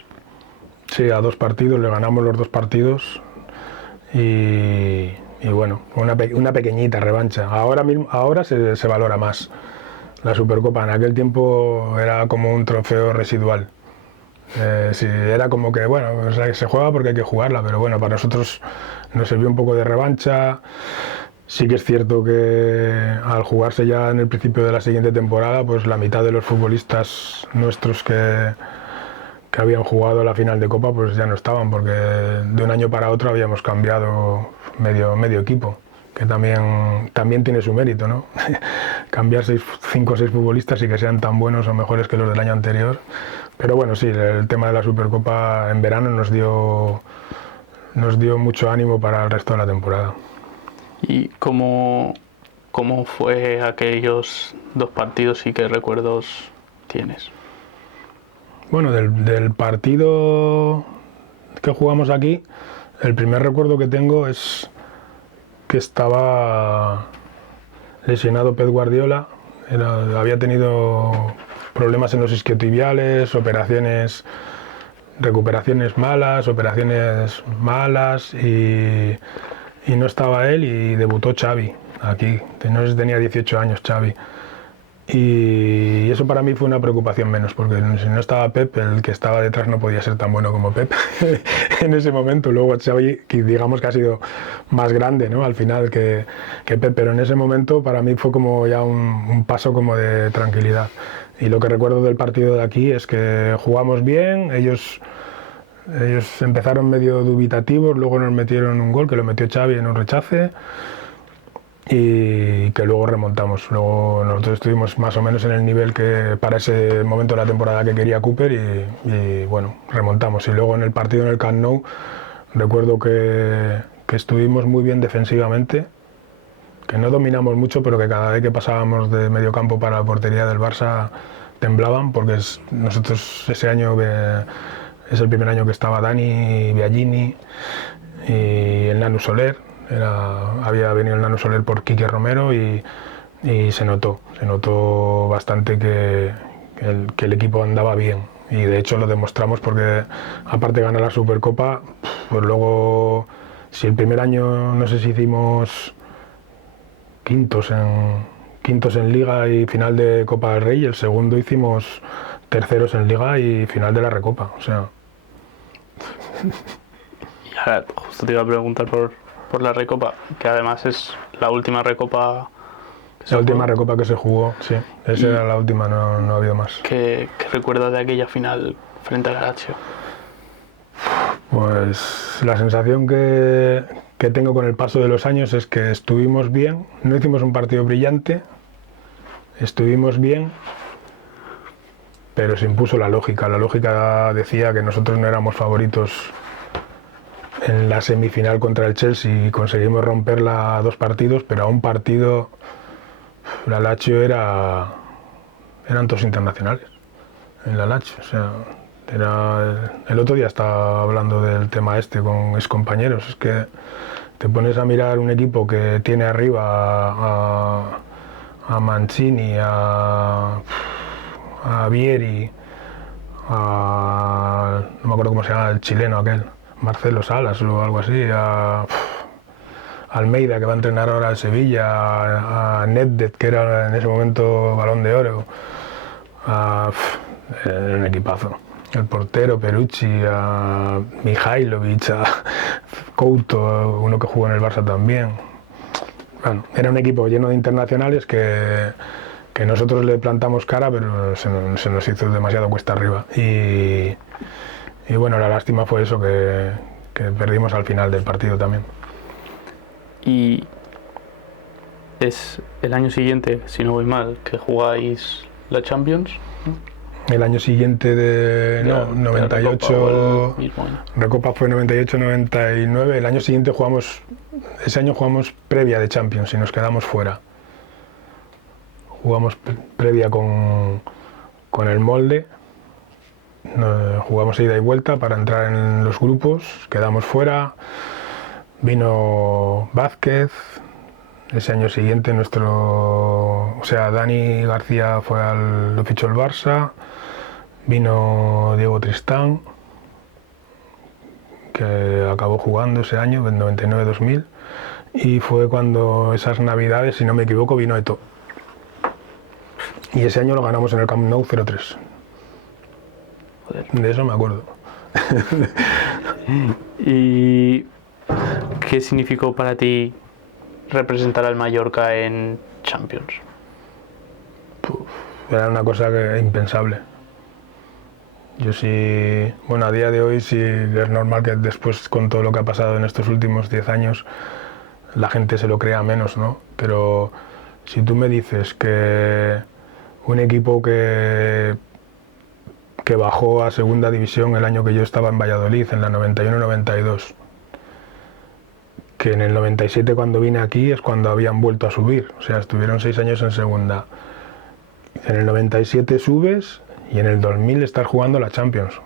Sí, a 2 partidos, le ganamos los 2 partidos y bueno, una pequeñita revancha. Ahora se valora más la Supercopa. En aquel tiempo era como un trofeo residual. Sí, era como que, bueno, o sea, que se juega porque hay que jugarla, pero bueno, para nosotros nos sirvió un poco de revancha. Sí que es cierto que al jugarse ya en el principio de la siguiente temporada, pues la mitad de los futbolistas nuestros que habían jugado la final de Copa pues ya no estaban, porque de un año para otro habíamos cambiado medio equipo, que también tiene su mérito, ¿no? Cambiar 5 o 6 futbolistas y que sean tan buenos o mejores que los del año anterior. Pero bueno, sí, el tema de la Supercopa en verano nos dio mucho ánimo para el resto de la temporada. ¿Y cómo fue aquellos 2 partidos y qué recuerdos tienes? Bueno, del partido que jugamos aquí, el primer recuerdo que tengo es que estaba lesionado Pep Guardiola. Había tenido problemas en los isquiotibiales, operaciones recuperaciones malas, operaciones malas y no estaba él y debutó Xavi aquí, no sé si tenía 18 años Xavi. Y eso para mí fue una preocupación menos, porque si no estaba Pep, el que estaba detrás no podía ser tan bueno como Pep en ese momento. Luego Xavi, que digamos que ha sido más grande, ¿no? Al final que Pep, pero en ese momento para mí fue como ya un paso como de tranquilidad. Y lo que recuerdo del partido de aquí es que jugamos bien, ellos empezaron medio dubitativos, luego nos metieron un gol que lo metió Xavi en un rechace y que luego remontamos. Luego nosotros estuvimos más o menos en el nivel que para ese momento de la temporada que quería Cooper y bueno, remontamos. Y luego en el partido en el Camp Nou recuerdo que estuvimos muy bien defensivamente, que no dominamos mucho, pero que cada vez que pasábamos de medio campo para la portería del Barça temblaban, porque nosotros ese año es el primer año que estaba Dani, Biagini y el Nanu Soler. Había venido el Nano Soler por Quique Romero y se notó bastante que el equipo andaba bien y de hecho lo demostramos porque aparte de ganar la Supercopa, pues luego si el primer año no sé si hicimos quintos en Liga y final de Copa del Rey, y el segundo hicimos terceros en Liga y final de la Recopa, o sea. Y ahora justo te iba a preguntar por la Recopa, que además es la última Recopa que La última Recopa que se jugó, sí. Esa era la última, no ha habido más. ¿Qué recuerdas de aquella final frente al Lazio? Pues la sensación que tengo con el paso de los años es que estuvimos bien, no hicimos un partido brillante, estuvimos bien, pero se impuso la lógica. La lógica decía que nosotros no éramos favoritos en la semifinal contra el Chelsea y conseguimos romperla a 2 partidos, pero a un partido la Lazio eran todos internacionales en la Lazio. O sea, el otro día estaba hablando del tema este con mis compañeros, es que te pones a mirar un equipo que tiene arriba a Mancini, a Vieri, no me acuerdo cómo se llama el chileno aquel, Marcelo Salas o algo así, a Almeida, que va a entrenar ahora al Sevilla, a Nedved, que era en ese momento Balón de Oro, era un equipazo. El portero, Perucci, a Mihailovic, a Couto, uno que jugó en el Barça también. Bueno, era un equipo lleno de internacionales que nosotros le plantamos cara, pero se nos hizo demasiado cuesta arriba. Y bueno, la lástima fue eso, que perdimos al final del partido también. Y es el año siguiente, si no voy mal, que jugáis la Champions. El año siguiente de 98, Recopa fue 98-99, el año siguiente ese año jugamos previa de Champions y nos quedamos fuera. Jugamos previa con el Molde, jugamos ida y vuelta para entrar en los grupos, quedamos fuera, vino Vázquez, ese año siguiente Dani García lo fichó el Barça, vino Diego Tristán, que acabó jugando ese año, en 99-2000, y fue cuando esas navidades, si no me equivoco, vino Eto'o. Y ese año lo ganamos en el Camp Nou 0-3. Joder. De eso me acuerdo. ¿Y qué significó para ti representar al Mallorca en Champions? Era una cosa impensable. Yo sí, bueno, a día de hoy sí es normal que después, con todo lo que ha pasado en estos últimos 10 años, la gente se lo crea menos, ¿no? Pero si tú me dices que un equipo que bajó a segunda división el año que yo estaba en Valladolid, en la 91-92, que en el 97 cuando vine aquí es cuando habían vuelto a subir, o sea, estuvieron 6 años en segunda. En el 97 subes y en el 2000 estás jugando la Champions.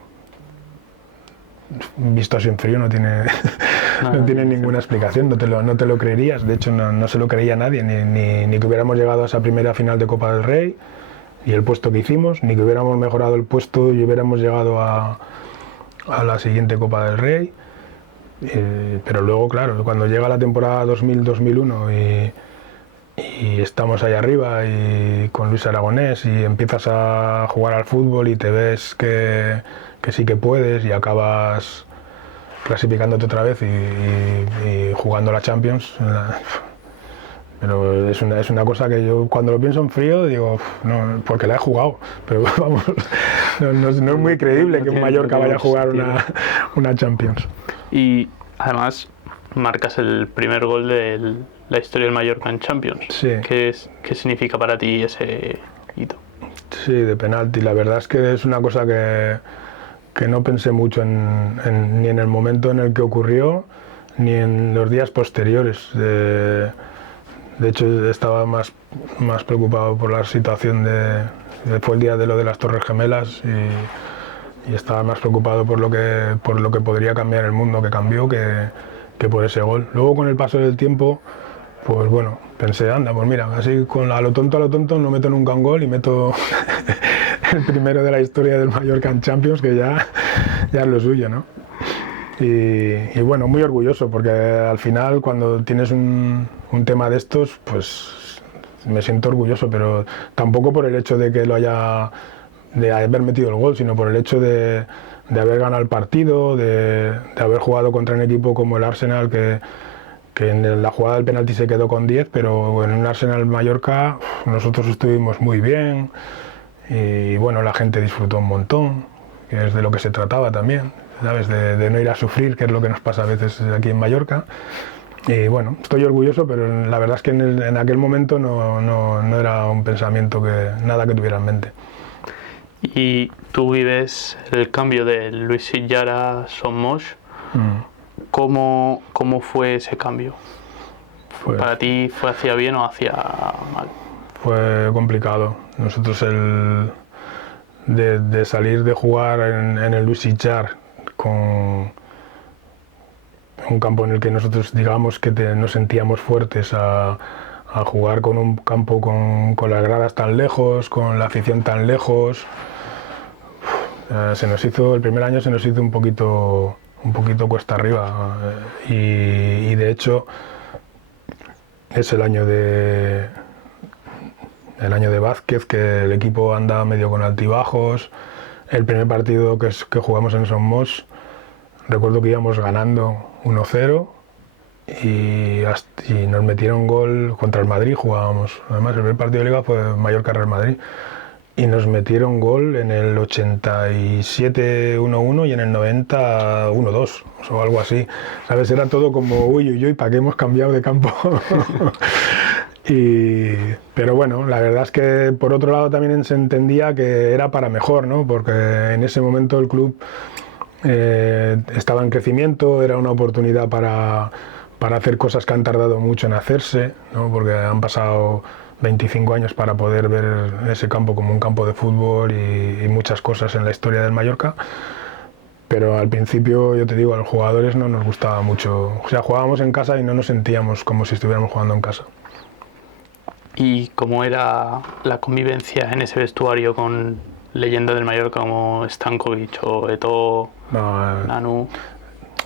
Visto así en frío no tiene ninguna explicación, no te lo creerías. De hecho no se lo creía nadie, ni que hubiéramos llegado a esa primera final de Copa del Rey y el puesto que hicimos, ni que hubiéramos mejorado el puesto y hubiéramos llegado a a la siguiente Copa del Rey, pero luego, claro, cuando llega la temporada 2000-2001 y estamos ahí arriba y con Luis Aragonés y empiezas a jugar al fútbol y te ves que sí que puedes y acabas clasificándote otra vez y jugando la Champions. Pero es una cosa que yo cuando lo pienso en frío digo, no, porque la he jugado, pero vamos, no es muy creíble que un Mallorca vaya a jugar una Champions. Y además marcas el primer gol de la historia del Mallorca en Champions. Sí. ¿Qué significa para ti ese hito? Sí, de penalti. La verdad es que es una cosa que no pensé mucho ni en el momento en el que ocurrió, ni en los días posteriores. De hecho, estaba más preocupado por la situación fue el día de lo de las Torres Gemelas y estaba más preocupado por lo que podría cambiar el mundo que cambió que por ese gol. Luego, con el paso del tiempo, pues bueno, pensé, anda, pues mira, así a lo tonto no meto nunca un gol y meto el primero de la historia del Mallorca en Champions, que ya es lo suyo, ¿no? Y bueno, muy orgulloso, porque al final cuando tienes un tema de estos, pues me siento orgulloso, pero tampoco por el hecho de que de haber metido el gol, sino por el hecho de haber ganado el partido, de haber jugado contra un equipo como el Arsenal, que en la jugada del penalti se quedó con 10, pero en un Arsenal Mallorca nosotros estuvimos muy bien y bueno, la gente disfrutó un montón, que es de lo que se trataba también, ¿sabes? De no ir a sufrir, que es lo que nos pasa a veces aquí en Mallorca. Y bueno, estoy orgulloso, pero la verdad es que en aquel momento no era un pensamiento nada que tuviera en mente. Y tú vives el cambio de Luis Sillar a Son Moix. ¿Cómo fue ese cambio? ¿Para ti fue hacia bien o hacia mal? Fue complicado. Nosotros de salir de jugar en el Luis Sillar con un campo en el que nosotros digamos que nos sentíamos fuertes a jugar con un campo con las gradas tan lejos, con la afición tan lejos. El primer año se nos hizo un poquito cuesta arriba y de hecho es el año de Vázquez, que el equipo anda medio con altibajos. El primer partido que jugamos en Son Moix, recuerdo que íbamos ganando 1-0 y nos metieron gol contra el Madrid, jugábamos. Además el primer partido de Liga fue Mallorca-Real Madrid. Y nos metieron gol en el 87 1-1 y en el 90 1-2 o algo así, ¿sabes? Era todo como uy, ¿para qué hemos cambiado de campo? Pero bueno, la verdad es que por otro lado también se entendía que era para mejor, ¿no? Porque en ese momento el club estaba en crecimiento, era una oportunidad para hacer cosas que han tardado mucho en hacerse, ¿no? Porque han pasado 25 años para poder ver ese campo como un campo de fútbol y muchas cosas en la historia del Mallorca, pero al principio, yo te digo, a los jugadores no nos gustaba mucho, o sea, jugábamos en casa y no nos sentíamos como si estuviéramos jugando en casa. ¿Y cómo era la convivencia en ese vestuario con leyendas del Mallorca como Stankovic o Eto'o, Nanu?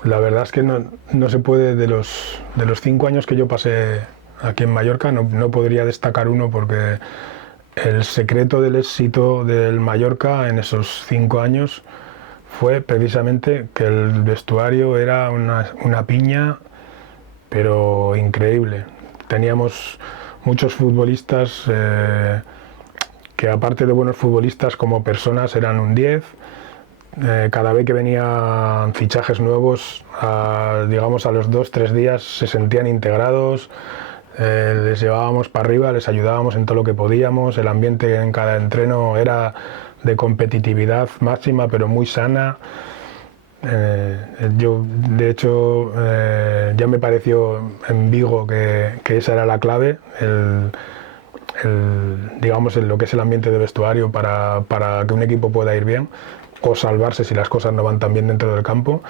La verdad es que no se puede, de los 5 años que yo pasé aquí en Mallorca, no podría destacar uno, porque el secreto del éxito del Mallorca en esos 5 años fue precisamente que el vestuario era una piña, pero increíble. Teníamos muchos futbolistas que, aparte de buenos futbolistas, como personas eran un 10. Cada vez que venían fichajes nuevos, digamos a los 2-3 días se sentían integrados. Les llevábamos para arriba, les ayudábamos en todo lo que podíamos. El ambiente en cada entreno era de competitividad máxima, pero muy sana. Yo, de hecho, ya me pareció en Vigo que esa era la clave, digamos, lo que es el ambiente de vestuario para que un equipo pueda ir bien o salvarse si las cosas no van tan bien dentro del campo.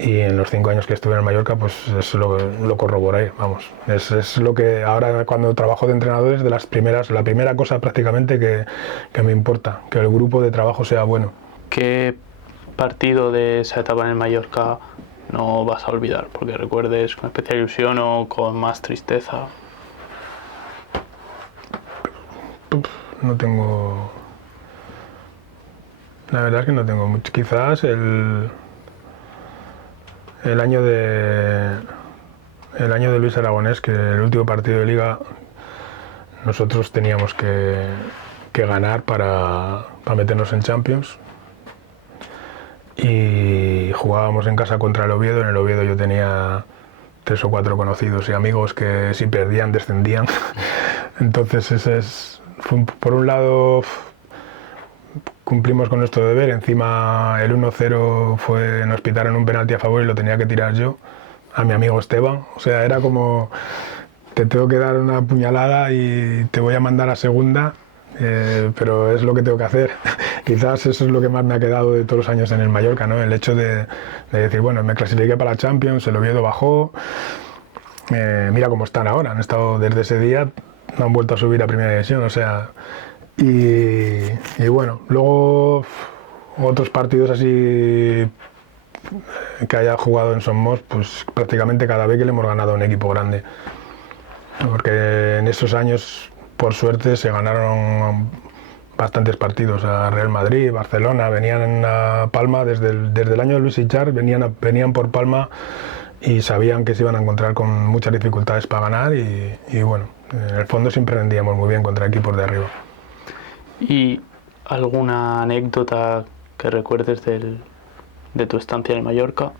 Y en los 5 años que estuve en Mallorca, pues lo corroboré, vamos. Es lo que ahora, cuando trabajo de entrenadores, la primera cosa prácticamente que me importa, que el grupo de trabajo sea bueno. ¿Qué partido de esa etapa en el Mallorca no vas a olvidar? Porque recuerdes con especial ilusión o con más tristeza. No tengo... La verdad es que no tengo mucho. Quizás el año de Luis Aragonés, que el último partido de Liga nosotros teníamos que ganar para meternos en Champions, y jugábamos en casa contra el Oviedo. En el Oviedo yo tenía 3 o 4 conocidos y amigos que si perdían descendían. Entonces por un lado cumplimos con nuestro deber. Encima el 1-0 nos pitaron un penalti a favor y lo tenía que tirar yo a mi amigo Esteban. O sea, era como, te tengo que dar una puñalada y te voy a mandar a segunda, pero es lo que tengo que hacer. Quizás eso es lo que más me ha quedado de todos los años en el Mallorca, ¿no? El hecho de decir, bueno, me clasifiqué para la Champions, el Oviedo bajó, mira cómo están ahora, han estado desde ese día, no han vuelto a subir a Primera División, o sea, y bueno, luego otros partidos así que haya jugado en Somos, pues prácticamente cada vez que le hemos ganado a un equipo grande, porque en esos años, por suerte, se ganaron bastantes partidos a Real Madrid, Barcelona, venían a Palma desde el año de Luis Ichar, venían por Palma y sabían que se iban a encontrar con muchas dificultades para ganar y bueno, en el fondo siempre rendíamos muy bien contra equipos de arriba. ¿Y alguna anécdota que recuerdes de tu estancia en Mallorca?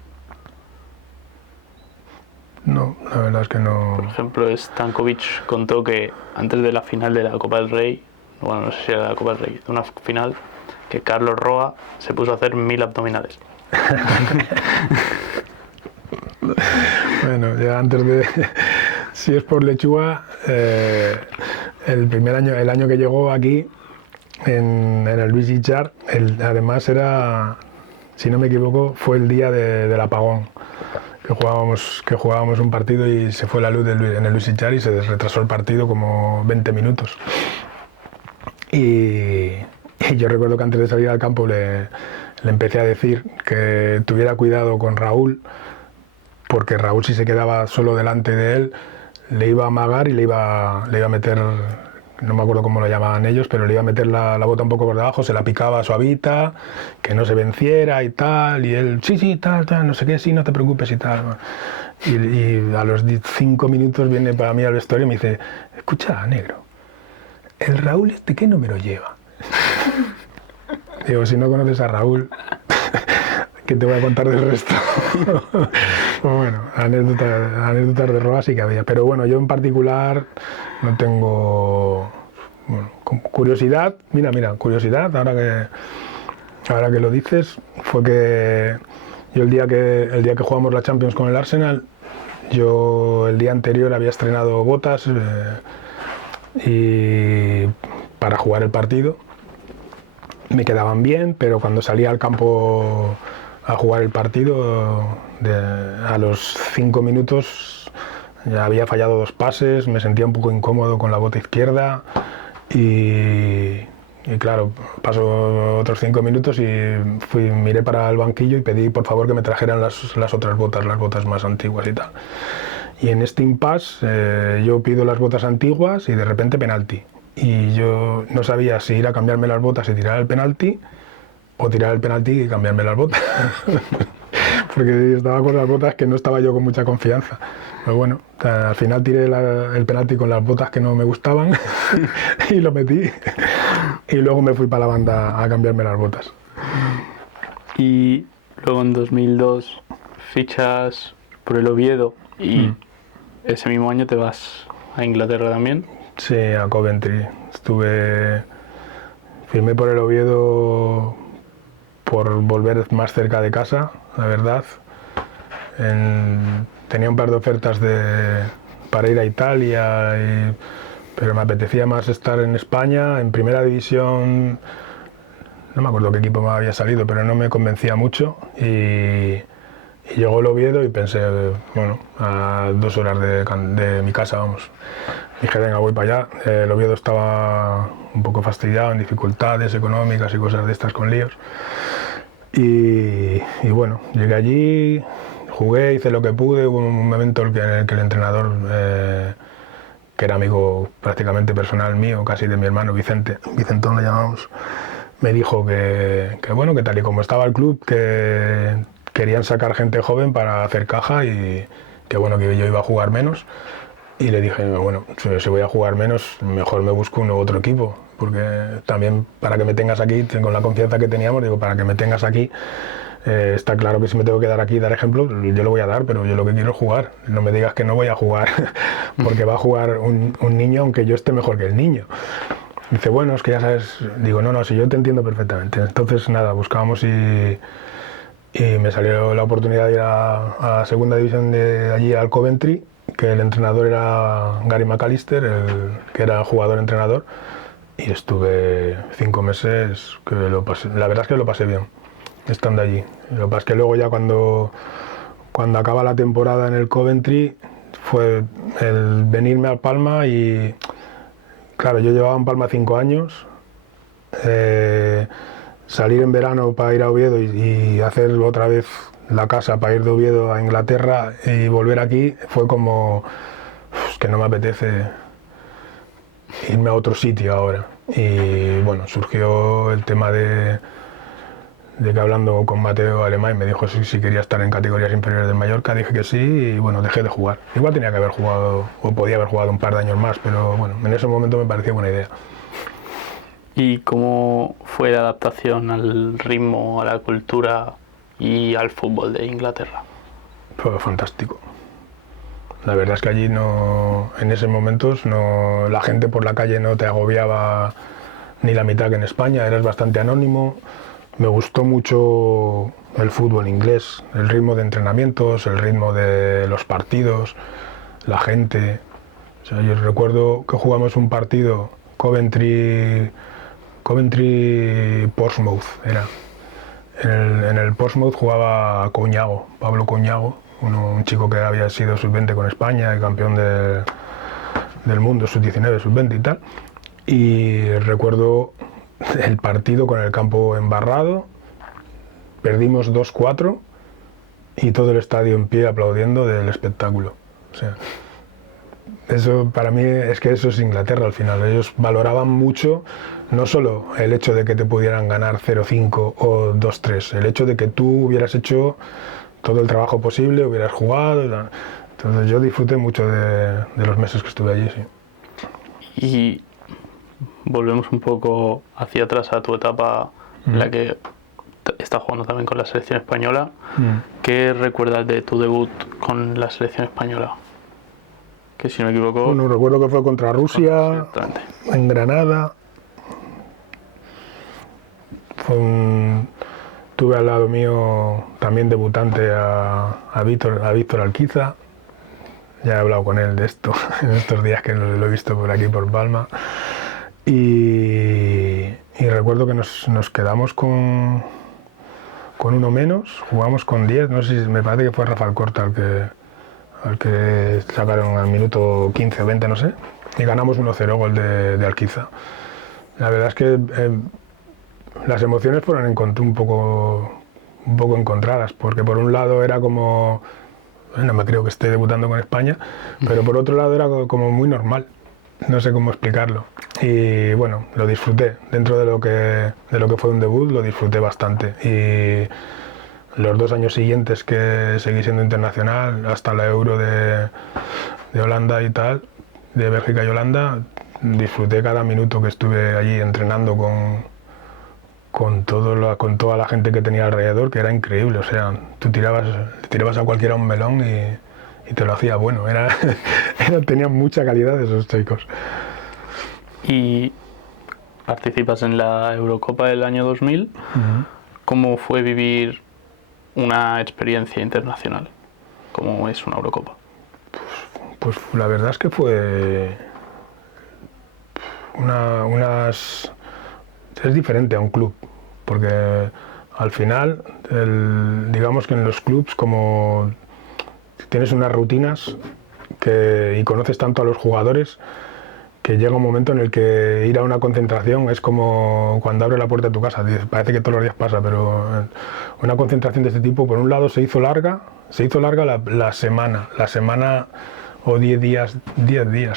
No, la verdad es que no. Por ejemplo, Stankovic contó que antes de la final de la Copa del Rey, bueno, no sé si era la Copa del Rey, de una final, que Carlos Roa se puso a hacer 1000 abdominales. Bueno, ya antes de... Si es por lechuga, el año que llegó aquí, en el Luis Ichar, además era, si no me equivoco, fue el día del apagón, que jugábamos un partido y se fue la luz en el Luis Ichar y se retrasó el partido como 20 minutos. Y yo recuerdo que antes de salir al campo le empecé a decir que tuviera cuidado con Raúl, porque Raúl, si se quedaba solo delante de él, le iba a amagar y le iba a meter, no me acuerdo cómo lo llamaban ellos, pero le iba a meter la bota un poco por debajo, se la picaba suavita, que no se venciera y tal, y él, sí, tal, no sé qué, sí, no te preocupes y tal. Y a los 5 minutos viene para mí al vestuario y me dice, escucha, negro, ¿el Raúl qué número lleva? Digo, si no conoces a Raúl, ¿qué te voy a contar del resto? Bueno, anécdotas de Roa sí que había, pero bueno, yo en particular no tengo, bueno, curiosidad. Mira, curiosidad, ahora que lo dices, fue que yo el día que jugamos la Champions con el Arsenal, yo el día anterior había estrenado botas y para jugar el partido me quedaban bien, pero cuando salía al campo a jugar el partido, a los 5 minutos ya había fallado 2 pases, me sentía un poco incómodo con la bota izquierda y claro, pasó otros 5 minutos y miré para el banquillo y pedí por favor que me trajeran las otras botas, las botas más antiguas y tal. Y en este impasse yo pido las botas antiguas y de repente penalti. Y yo no sabía si ir a cambiarme las botas y tirar el penalti o tirar el penalti y cambiarme las botas. Porque estaba con las botas que no estaba yo con mucha confianza. Pero bueno, al final tiré el penalti con las botas que no me gustaban y lo metí. Y luego me fui para la banda a cambiarme las botas. Y luego en 2002 fichas por el Oviedo y ese mismo año te vas a Inglaterra también. Sí, a Coventry. Firmé por el Oviedo por volver más cerca de casa, la verdad. Tenía un par de ofertas para ir a Italia, pero me apetecía más estar en España, en Primera División. No me acuerdo qué equipo me había salido, pero no me convencía mucho. Y llegó el Oviedo y pensé, bueno, a 2 horas de mi casa, vamos. Dije, venga, voy para allá. El Oviedo estaba un poco fastidiado, en dificultades económicas y cosas de estas con líos. Y bueno, llegué allí, jugué, hice lo que pude. Hubo un momento en el que el entrenador, que era amigo prácticamente personal mío, casi de mi hermano Vicentón le llamamos, me dijo que bueno, que tal y como estaba el club, que querían sacar gente joven para hacer caja y que bueno, que yo iba a jugar menos. Y le dije, bueno, si voy a jugar menos, mejor me busco un otro equipo, porque también para que me tengas aquí, con la confianza que teníamos, digo, para que me tengas aquí, está claro que si me tengo que dar aquí, dar ejemplo, yo lo voy a dar, pero yo lo que quiero es jugar. No me digas que no voy a jugar, porque va a jugar un niño aunque yo esté mejor que el niño. Dice, bueno, es que ya sabes, digo, no, si yo te entiendo perfectamente. Entonces, nada, buscábamos y me salió la oportunidad de ir a segunda división de allí al Coventry, que el entrenador era Gary McAllister, que era jugador-entrenador, y estuve 5 meses que la verdad es que lo pasé bien, estando allí. Lo que pasa es que luego ya cuando acaba la temporada en el Coventry fue el venirme al Palma y claro, yo llevaba en Palma 5 años, salir en verano para ir a Oviedo y hacer otra vez la casa para ir de Oviedo a Inglaterra y volver aquí fue como que no me apetece irme a otro sitio ahora. Y bueno, surgió el tema de que hablando con Mateo Alemán me dijo si quería estar en categorías inferiores del Mallorca, dije que sí y bueno, dejé de jugar. Igual tenía que haber jugado o podía haber jugado un par de años más, pero bueno, en ese momento me pareció buena idea. ¿Y cómo fue la adaptación al ritmo, a la cultura y al fútbol de Inglaterra? Fue fantástico. La verdad es que allí en esos momentos la gente por la calle no te agobiaba ni la mitad que en España, eras bastante anónimo. Me gustó mucho el fútbol inglés, el ritmo de entrenamientos, el ritmo de los partidos, la gente. O sea, yo recuerdo que jugamos un partido Coventry-Portsmouth, era. En el Portsmouth jugaba Pablo Coñago, un chico que había sido sub-20 con España y campeón del mundo, sub-19, sub-20 y tal. Y recuerdo el partido con el campo embarrado, perdimos 2-4 y todo el estadio en pie aplaudiendo del espectáculo. O sea, eso para mí es que eso es Inglaterra al final. Ellos valoraban mucho no solo el hecho de que te pudieran ganar 0-5 o 2-3, el hecho de que tú hubieras hecho todo el trabajo posible, hubieras jugado. Entonces yo disfruté mucho de los meses que estuve allí, sí. Y volvemos un poco hacia atrás a tu etapa en la que estás jugando también con la selección española. ¿Qué recuerdas de tu debut con la selección española? Que si no me equivoco... Bueno, recuerdo que fue contra Rusia, en Granada. Tuve al lado mío también debutante a Víctor Alquiza. Ya he hablado con él de esto en estos días que lo he visto por aquí, por Palma. Y recuerdo que nos quedamos con uno menos, jugamos con 10, no sé si me parece que fue Rafael Corta al que sacaron al minuto 15 o 20, no sé, y ganamos 1-0, gol de Alquiza. La verdad es que las emociones fueron un poco encontradas, porque por un lado era como, no me creo que esté debutando con España, pero por otro lado era como muy normal, no sé cómo explicarlo. Y bueno, lo disfruté, dentro de lo que fue un debut, lo disfruté bastante. Y los 2 años siguientes que seguí siendo internacional, hasta la Euro de Holanda y tal, de Bélgica y Holanda, disfruté cada minuto que estuve allí entrenando con toda la gente que tenía alrededor, que era increíble. O sea, tú tirabas a cualquiera un melón y te lo hacía bueno. Tenían mucha calidad esos chicos. Y participas en la Eurocopa del año 2000. ¿Cómo fue vivir una experiencia internacional? ¿Cómo es una Eurocopa? Pues la verdad es que fue es diferente a un club, porque al final, digamos que en los clubs, como tienes unas rutinas y conoces tanto a los jugadores, que llega un momento en el que ir a una concentración es como cuando abres la puerta de tu casa, parece que todos los días pasa, pero una concentración de este tipo, por un lado se hizo larga la semana o 10 días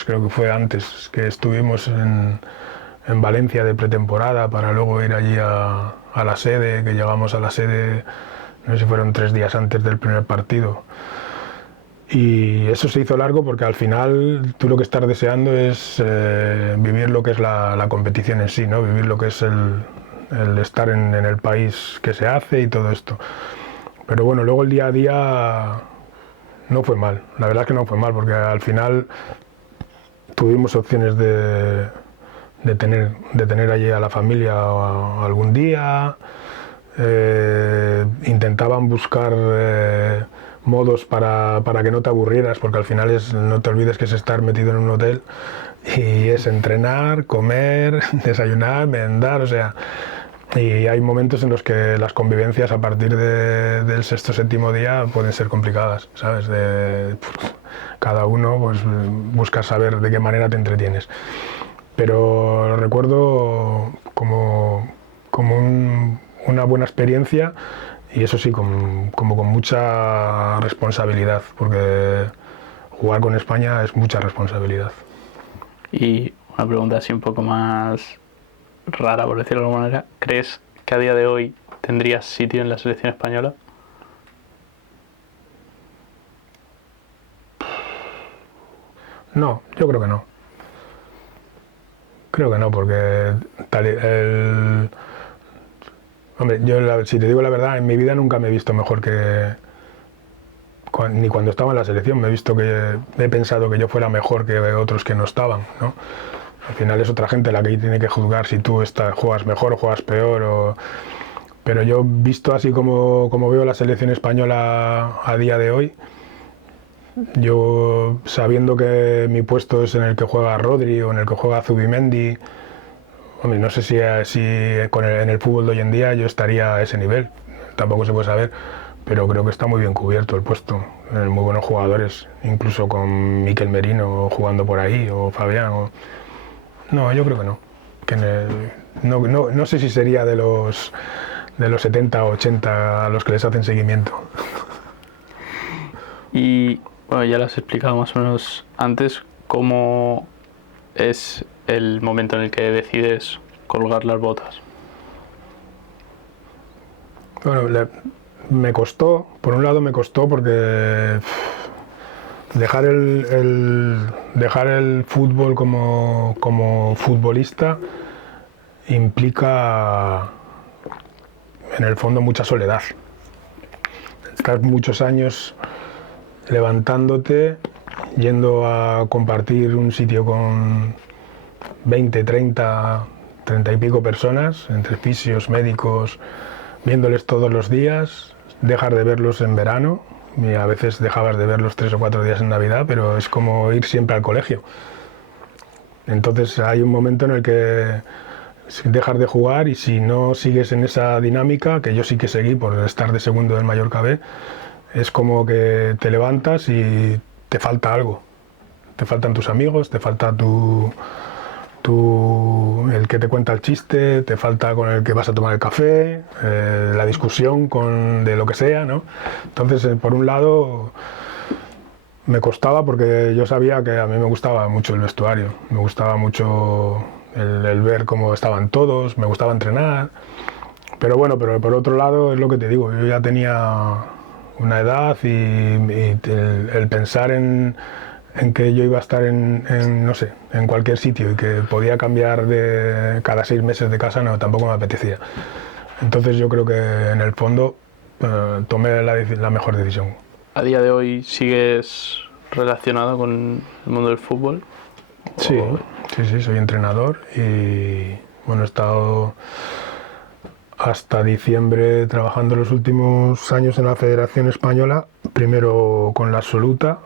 creo que fue antes, que estuvimos en Valencia de pretemporada para luego ir allí a la sede, que llegamos a la sede, no sé si fueron 3 días antes del primer partido. Y eso se hizo largo porque al final tú lo que estás deseando es vivir lo que es la competición en sí, ¿no? Vivir lo que es el estar en el país que se hace y todo esto. Pero bueno, luego el día a día no fue mal, la verdad es que no fue mal porque al final tuvimos opciones de tener allí a la familia algún día, intentaban buscar modos para que no te aburrieras, porque al final no te olvides que es estar metido en un hotel y es entrenar, comer, desayunar, merendar, o sea, y hay momentos en los que las convivencias a partir del sexto o séptimo día pueden ser complicadas, ¿sabes? Cada uno pues busca saber de qué manera te entretienes. Pero lo recuerdo como una buena experiencia y eso sí, como con mucha responsabilidad, porque jugar con España es mucha responsabilidad. Y una pregunta así un poco más rara, por decirlo de alguna manera. ¿Crees que a día de hoy tendrías sitio en la selección española? No, yo creo que no. Creo que no, porque hombre, yo si te digo la verdad, en mi vida nunca me he visto mejor ni cuando estaba en la selección me he pensado que yo fuera mejor que otros que no estaban, ¿no? Al final es otra gente la que tiene que juzgar si tú juegas mejor o juegas peor. Pero yo visto así como veo la selección española a día de hoy, yo sabiendo que mi puesto es en el que juega Rodri o en el que juega Zubimendi, hombre, no sé si en el fútbol de hoy en día yo estaría a ese nivel, tampoco se puede saber, pero creo que está muy bien cubierto el puesto, muy buenos jugadores, incluso con Mikel Merino jugando por ahí, o Fabián. No, yo creo que no. No sé si sería de los 70 o 80 a los que les hacen seguimiento. Y bueno, ya lo has explicado más o menos antes, ¿cómo es el momento en el que decides colgar las botas? Bueno, me costó, por un lado me costó porque dejar el fútbol como futbolista implica en el fondo mucha soledad. Estás muchos años levantándote, yendo a compartir un sitio con 20, 30 y pico personas, entre fisios, médicos, viéndoles todos los días, dejar de verlos en verano, y a veces dejabas de verlos 3 o 4 días en Navidad, pero es como ir siempre al colegio. Entonces hay un momento en el que dejas de jugar y si no sigues en esa dinámica, que yo sí que seguí por estar de segundo del Mallorca B, es como que te levantas y te falta algo. Te faltan tus amigos, te falta el que te cuenta el chiste, te falta con el que vas a tomar el café, la discusión de lo que sea, ¿no? Entonces, por un lado, me costaba porque yo sabía que a mí me gustaba mucho el vestuario, me gustaba mucho el ver cómo estaban todos, me gustaba entrenar, pero bueno, pero por otro lado es lo que te digo, yo ya tenía una edad y el pensar en que yo iba a estar no sé, en cualquier sitio y que podía cambiar de cada 6 meses de casa, no, tampoco me apetecía. Entonces yo creo que en el fondo tomé la mejor decisión. ¿A día de hoy sigues relacionado con el mundo del fútbol? Sí, soy entrenador y bueno, he estado hasta diciembre trabajando los últimos años en la Federación Española, primero con la absoluta,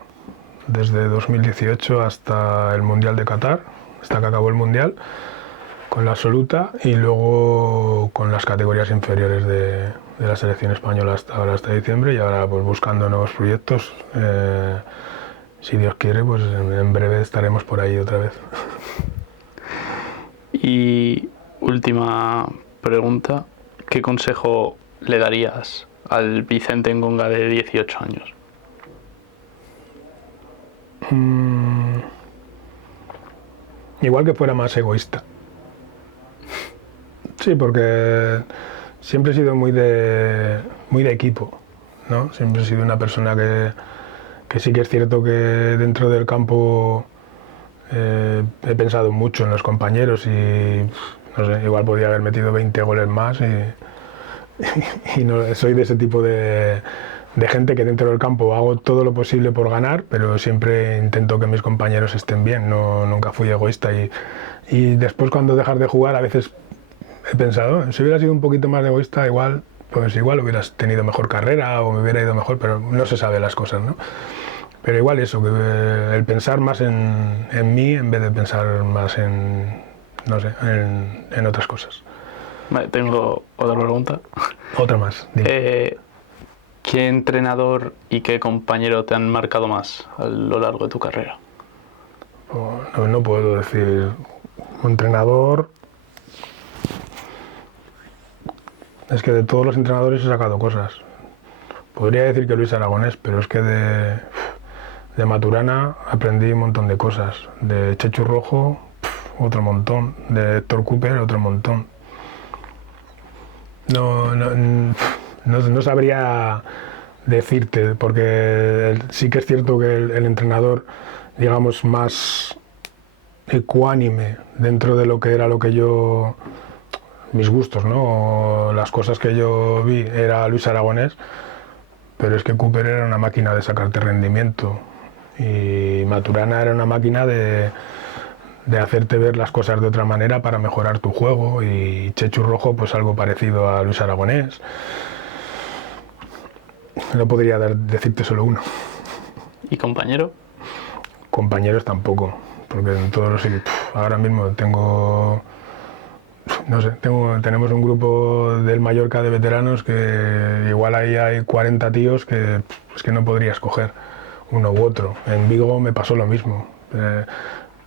desde 2018 hasta el Mundial de Qatar, hasta que acabó el Mundial, con la absoluta y luego con las categorías inferiores de la selección española hasta ahora, hasta diciembre, y ahora pues buscando nuevos proyectos. Si Dios quiere, pues en breve estaremos por ahí otra vez. Y última pregunta, ¿qué consejo le darías al Vicente Ngonga de 18 años? Igual que fuera más egoísta. Sí, porque siempre he sido muy de equipo, ¿no? Siempre he sido una persona que sí que es cierto que dentro del campo he pensado mucho en los compañeros y no sé, igual podía haber metido 20 goles más y no, soy de ese tipo de gente que dentro del campo hago todo lo posible por ganar, pero siempre intento que mis compañeros estén bien, nunca fui egoísta y después cuando dejas de jugar a veces he pensado, si hubiera sido un poquito más egoísta igual hubieras tenido mejor carrera o me hubiera ido mejor, pero no se sabe las cosas, ¿no? Pero igual eso, que el pensar más en mí en vez de pensar más no sé, en otras cosas. Vale, tengo otra pregunta. Otra más, dime. ¿Qué entrenador y qué compañero te han marcado más a lo largo de tu carrera? No puedo decir un entrenador. Es que de todos los entrenadores he sacado cosas. Podría decir que Luis Aragonés, pero es que de Maturana aprendí un montón de cosas. De Chechu Rojo, otro montón. De Héctor Cooper, otro montón. No sabría decirte, porque sí que es cierto que el entrenador, digamos, más ecuánime dentro de lo que era mis gustos, ¿no? O las cosas que yo vi era Luis Aragonés, pero es que Cooper era una máquina de sacarte rendimiento y Maturana era una máquina de hacerte ver las cosas de otra manera para mejorar tu juego y Chechu Rojo pues algo parecido a Luis Aragonés. No podría decirte solo uno. ¿Y compañero? Compañeros tampoco, porque en todos los equipos ahora mismo tenemos un grupo del Mallorca de veteranos que igual ahí hay 40 tíos que es que no podría escoger uno u otro. En Vigo me pasó lo mismo.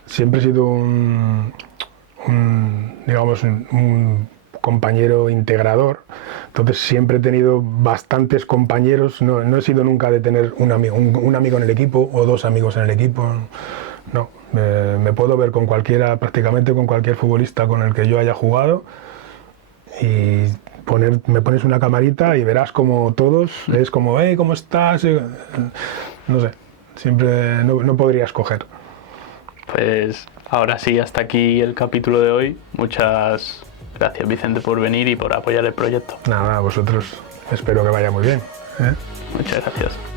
Siempre he sido un compañero integrador, entonces siempre he tenido bastantes compañeros, no he sido nunca de tener un amigo en el equipo o dos amigos en el equipo, no. Me puedo ver con prácticamente con cualquier futbolista con el que yo haya jugado y me pones una camarita y verás como todos, es como, hey, ¿cómo estás? No sé, siempre no podría escoger. Pues ahora sí, hasta aquí el capítulo de hoy. Muchas gracias, Vicente, por venir y por apoyar el proyecto. Nada, a vosotros. Espero que vaya muy bien. Muchas gracias.